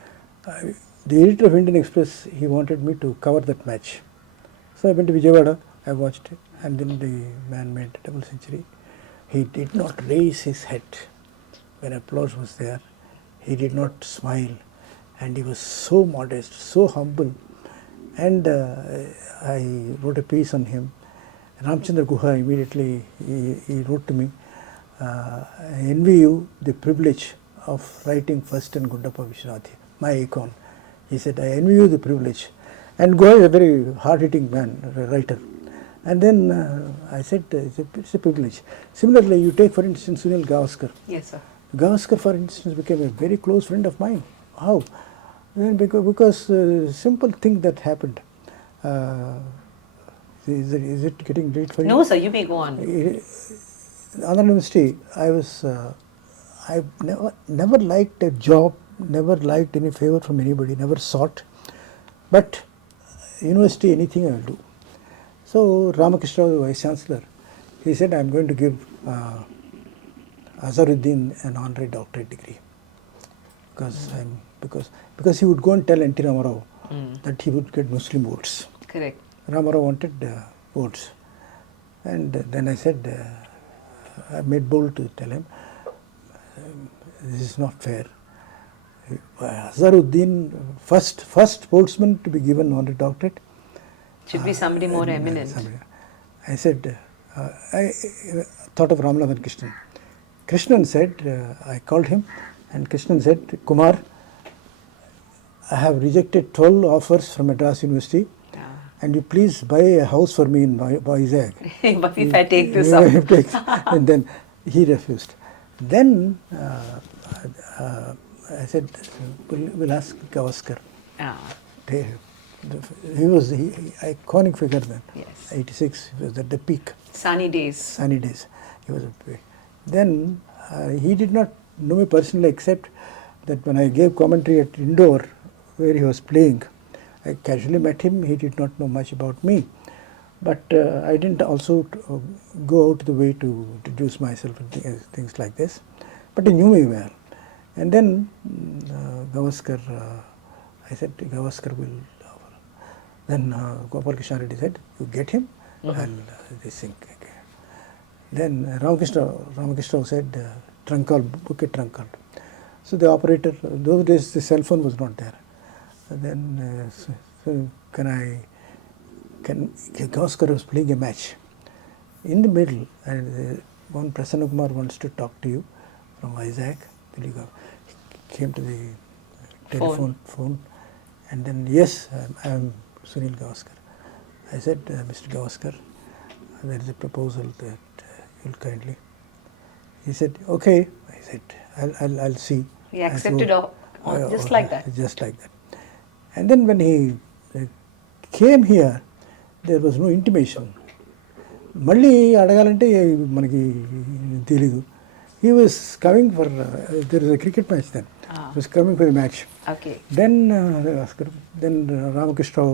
The editor of Indian Express, he wanted me to cover that match. So I went to Vijayawada, I watched it, and then the man made double century. He did not raise his head when applause was there. He did not smile, and he was so modest, so humble. And I wrote a piece on him. Ramchandra Guha immediately he wrote to me, I envy you the privilege of writing first in Gundappa Vishwanath, my icon. He said, I envy you the privilege. And Guha is a very hard-hitting man, a writer. And then I said, it's a privilege. Similarly, you take, for instance, Sunil Gavaskar. Yes, sir. Gavaskar, for instance, became a very close friend of mine. How? Then because simple thing that happened. Is it getting late for you? No, sir, you may go on. Andhra University, I never liked a job, never liked any favor from anybody, never sought. But university, anything I will do. So Ramakrishna, the Vice Chancellor, he said, I am going to give Azharuddin an honorary doctorate degree. Because he would go and tell N.T. Ramarao that he would get Muslim votes. Correct. Ramarao wanted votes. And then I said, I made bold to tell him, this is not fair. Azharuddin, first sportsman to be given honorary doctorate. Should be somebody more eminent. I said, I thought of Ramanathan Krishnan. Krishnan said, I called him, and Krishnan said, Kumar, I have rejected 12 offers from Madras University, and you please buy a house for me in VIZAG. But if I take this up. And then he refused. Then I said, we'll ask Gavaskar. He was the iconic figure then. Yes. 86, he was at the peak. Sunny days. Sunny days. He was at the peak. Then he did not know me personally, except that when I gave commentary at Indore, where he was playing, I casually met him. He did not know much about me. But I didn't also go out of the way to introduce myself and things like this. But he knew me well. And then Gavaskar, I said, Gavaskar will. Then Gopal Krishna Reddy said, you get him, and this thing. Then Ramakrishna said, trunk call, book a trunk call. So the operator, those days the cell phone was not there. And then so Gavaskar was playing a match. In the middle, and one PRASANNA Kumar wants to talk to you from VIZAG. He came to the telephone phone, and then, yes, I am Sunil Gavaskar. I said, Mr. Gavaskar, there is a proposal that you'll kindly. He said, okay. I said, I'll see. He accepted just like that. Just like that. And then when he came here, there was no intimation. మళ్ళీ అడగాలంటే మనకి తెలీదు. He was coming for there is a cricket match then. He was coming for the match. Okay. Then Ramakrishna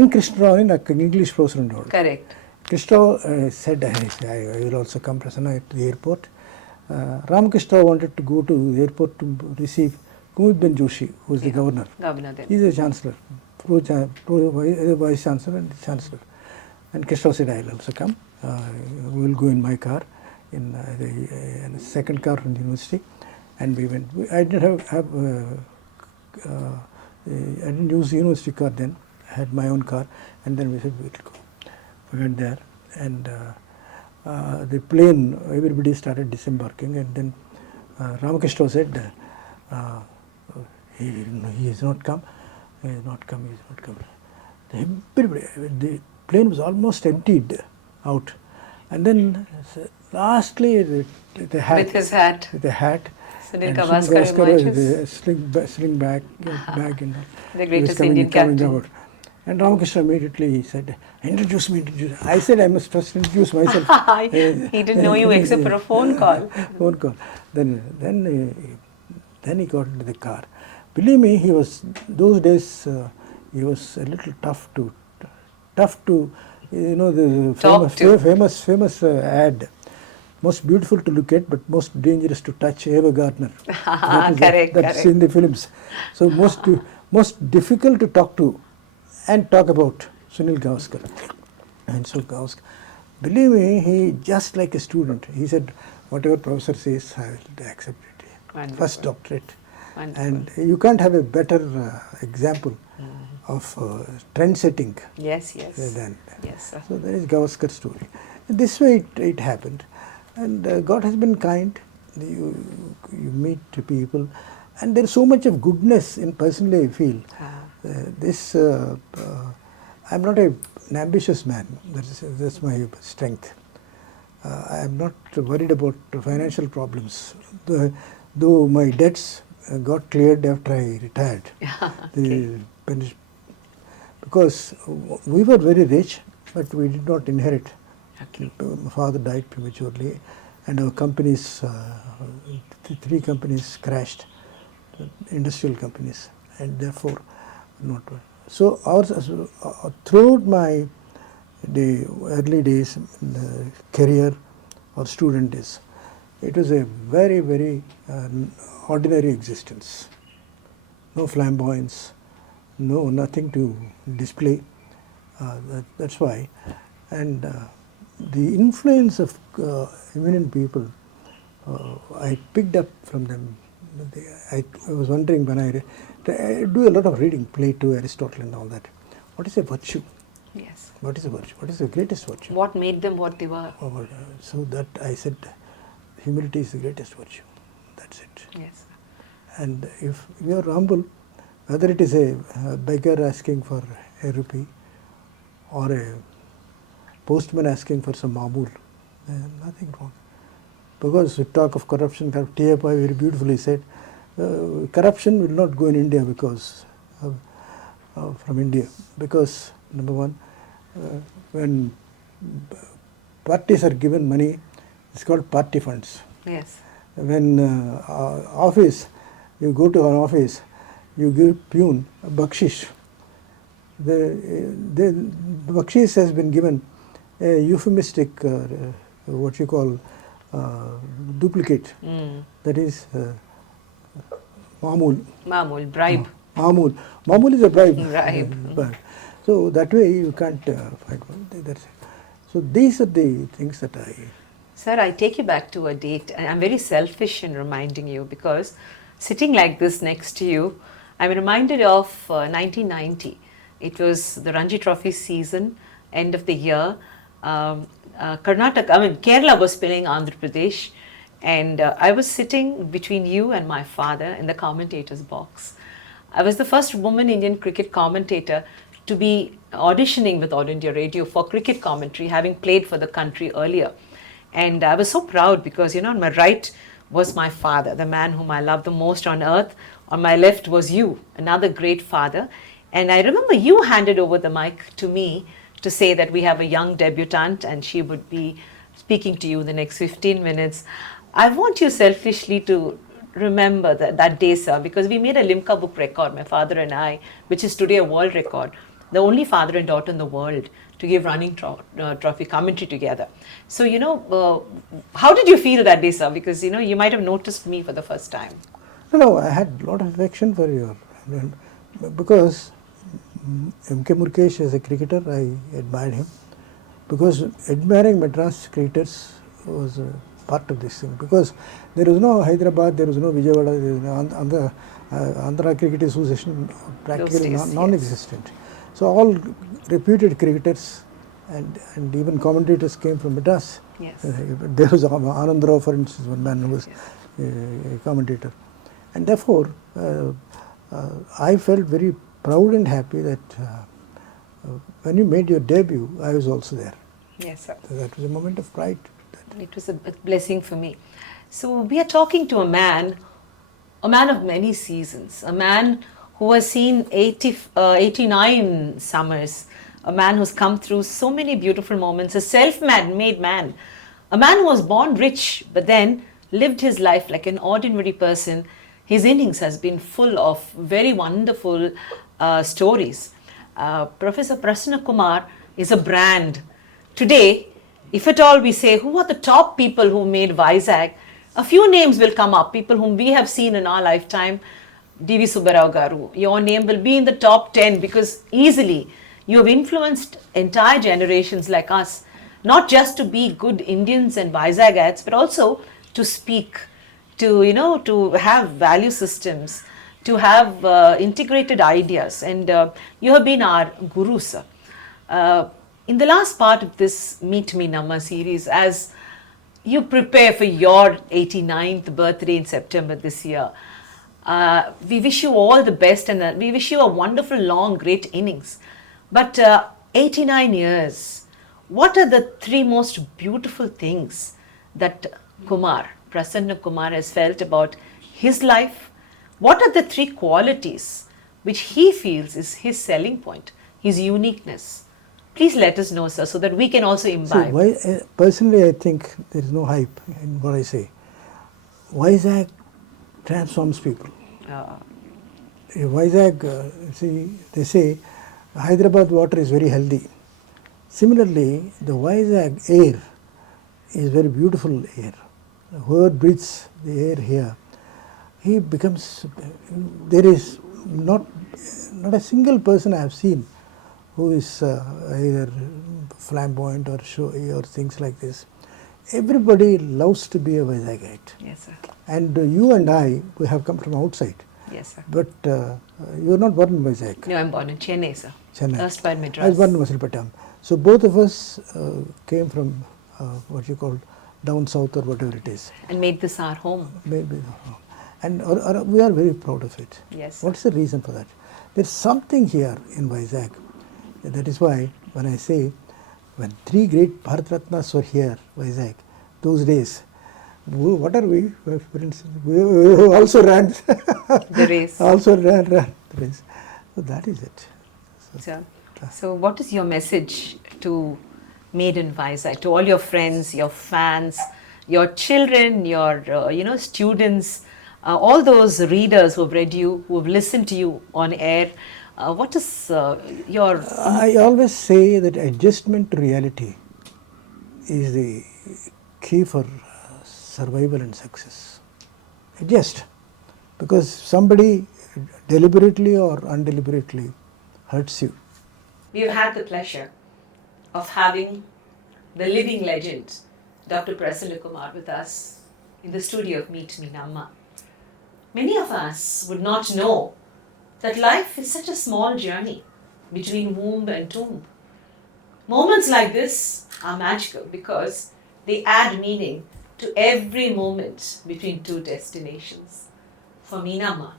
N. Krishna అని నాకు English professor ఉండేవాడు. Correct. Krishna said, I will also come Prasanna to the airport. Ramakrishna wanted to go to the airport to receive Kumud Ben Joshi, who is the governor. Then. He is a chancellor, vice chancellor and chancellor. And Krishna said, I will also come. We will go in my car, in a second car from the university. And we went. I didn't I didn't use the university car then. I had my own car. And then we said, we will go. We went there. And the plane, everybody started disembarking. And then Ramakrishna said, he has not come. He has not come. He has not come. Everybody, the plane was almost emptied out, and then lastly the hat. With his hat. With the hat. Sunil Gavaskar sling bag and the greatest Indian captain. And Ramakrishna immediately said, introduce me. I said, I must first introduce myself. He didn't know you except for a phone call. Phone call. Then he got into the car. Believe me, he was, those days, he was a little tough to, the famous ad, most beautiful to look at, but most dangerous to touch, Eva Gardner. That's in the films. So most difficult to talk to and talk about Sunil Gavaskar. And so Gavaskar, believe me, he just like a student. He said, whatever professor says, I will accept it. Wonderful. First doctorate. Wonderful. And you can't have a better example of trend setting. Yes. Than. Yes, sir. So that is Gavaskar's story. This way it happened. And God has been kind. You meet people. And there is so much of goodness in personally I feel. I'm not an ambitious man. That's my strength. I am not worried about financial problems. Though my debts got cleared after I retired. Because we were very rich, but we did not inherit. Okay. My father died prematurely, and our companies, 3 companies crashed, industrial companies, and therefore not. So throughout my early days, career or student days, it was a very, very ordinary existence. No flamboyance, nothing to display. That's why. And the influence of eminent people, I picked up from them. I was wondering when I do a lot of reading, Plato, Aristotle and all that. What is a virtue? Yes. What is a virtue? What is the greatest virtue? What made them what they were? So that I said, humility is the greatest virtue. That's it. Yes. And if you are humble, whether it is a beggar asking for a rupee or a postman asking for some mamul, nothing wrong. Because we talk of corruption, T.F.I. very beautifully said, corruption will not go in India from India. Because, number one, when parties are given money, it's called party funds. Yes. When office, you go to an office, you give peon a bakshish. The bakshish has been given a euphemistic, what you call duplicate. That is mamul. Mamul, bribe. Mamul is a bribe. Bribe. So that way you can't fight. That's it. So these are the things that I... Sir, I take you back to a date, and I'm very selfish in reminding you because sitting like this next to you, I'm reminded of 1990. It was the Ranji Trophy season, end of the year. Kerala was playing Andhra Pradesh, and I was sitting between you and my father in the commentator's box. I was the first woman Indian cricket commentator to be auditioning with All India Radio for cricket commentary, having played for the country earlier. And I was so proud because, on my right was my father, the man whom I love the most on earth. On my left was you, another great father. And I remember you handed over the mic to me to say that we have a young debutante and she would be speaking to you in the next 15 minutes. I want you selfishly to remember that day, sir, because we made a Limca book record, my father and I, which is today a world record. The only father and daughter in the world to give running trophy commentary together. So, how did you feel that day, sir? Because, you might have noticed me for the first time. No, I had a lot of affection for you. Because M.K. Murkesh as a cricketer, I admired him. Because admiring Madras cricketers was part of this thing. Because there was no Hyderabad, there was no Vijayawada, there was no Andhra Cricket Association, practically non-existent. Yes. So all reputed cricketers and even commentators came from Madras. Yes. There was Anand Rao, for instance, one man who was a commentator. And therefore, I felt very proud and happy that when you made your debut, I was also there. Yes, sir. So that was a moment of pride. It was a blessing for me. So we are talking to a man of many seasons, a man who has seen 89 summers, a man who's come through so many beautiful moments, a self-made man, a man who was born rich but then lived his life like an ordinary person. His innings has been full of very wonderful stories. Professor Prasanna Kumar is a brand. Today, if at all we say who are the top people who made VIZAG, a few names will come up, people whom we have seen in our lifetime. D.V. Subbarao Garu, your name will be in the top 10 because easily you have influenced entire generations like us, not just to be good Indians and VIZAGites, but also to speak, to have value systems, to have integrated ideas. And you have been our guru, sir. In the last part of this Meet Meenamma series, as you prepare for your 89th birthday in September this year, we wish you all the best and we wish you a wonderful, long, great innings. But 89 years, what are the three most beautiful things that Prasanna Kumar has felt about his life? What are the three qualities which he feels is his selling point, his uniqueness? Please let us know, sir, so that we can also imbibe. See, personally, I think there is no hype in what I say. VIZAG transforms people. VIZAG, they say Hyderabad water is very healthy. Similarly, the VIZAG air is very beautiful air. Whoever breathes the air here, he becomes, there is not a single person I have seen who is either flamboyant or showy or things like this. Everybody loves to be a VIZAGite. Yes, sir. And you and I, we have come from outside. Yes, sir. But you are not born in VIZAG. No, I'm born in Chennai, sir. Chennai. Erstwhile Madras. I was born in Visakhapatnam. So both of us came from what you call down south or whatever it is. And made this our home. Maybe. And we are very proud of it. Yes. What's the reason for that? There's something here in VIZAG. That is why when I say when three great Bharat Ratnas were here, VIZAG, those days, what are we? For instance, we also ran the race. Also ran the race. So that is it. So what is your message to Maiden VIZAG, to all your friends, your fans, your children, your students, all those readers who have read you, who have listened to you on air? What is your... I always say that adjustment to reality is the key for survival and success. Adjust. Because somebody deliberately or undeliberately hurts you. We've had the pleasure of having the living legend, Dr. Prasanna Kumar, with us in the studio of Meet Meenamma. Many of us would not know that life is such a small journey between womb and tomb. Moments like this are magical because they add meaning to every moment between two destinations. For Meenamma,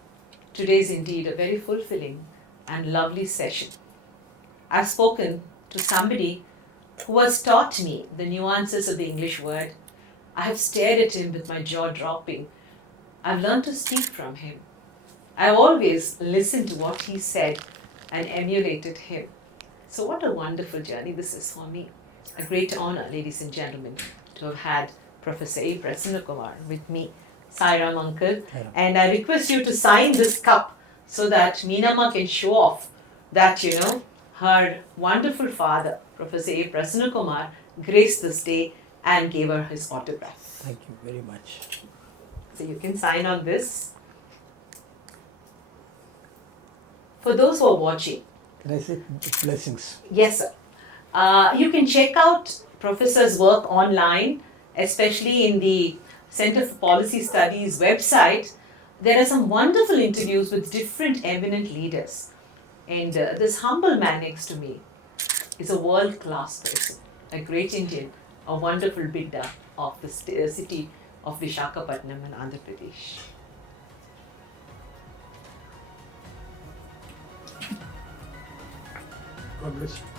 today is indeed a very fulfilling and lovely session. I've spoken to somebody who has taught me the nuances of the English word. I have stared at him with my jaw dropping. I've learned to speak from him. I always listened to what he said and emulated him. So what a wonderful journey this is for me. A great honor, ladies and gentlemen, to have had Professor A. Prasanna Kumar with me. Sairam uncle. Sairam. And I request you to sign this cup so that Meenamma can show off that, her wonderful father, Professor A. Prasanna Kumar, graced this day and gave her his autograph. Thank you very much. So you can sign on this. For those who are watching, Can I say blessings? yes, sir. You can check out Professor's work online, especially in the Center for Policy Studies website. There are some wonderful interviews with different eminent leaders. And this humble man next to me is a world-class person, a great Indian, a wonderful bidda of the city of Visakhapatnam in Andhra Pradesh. God bless you.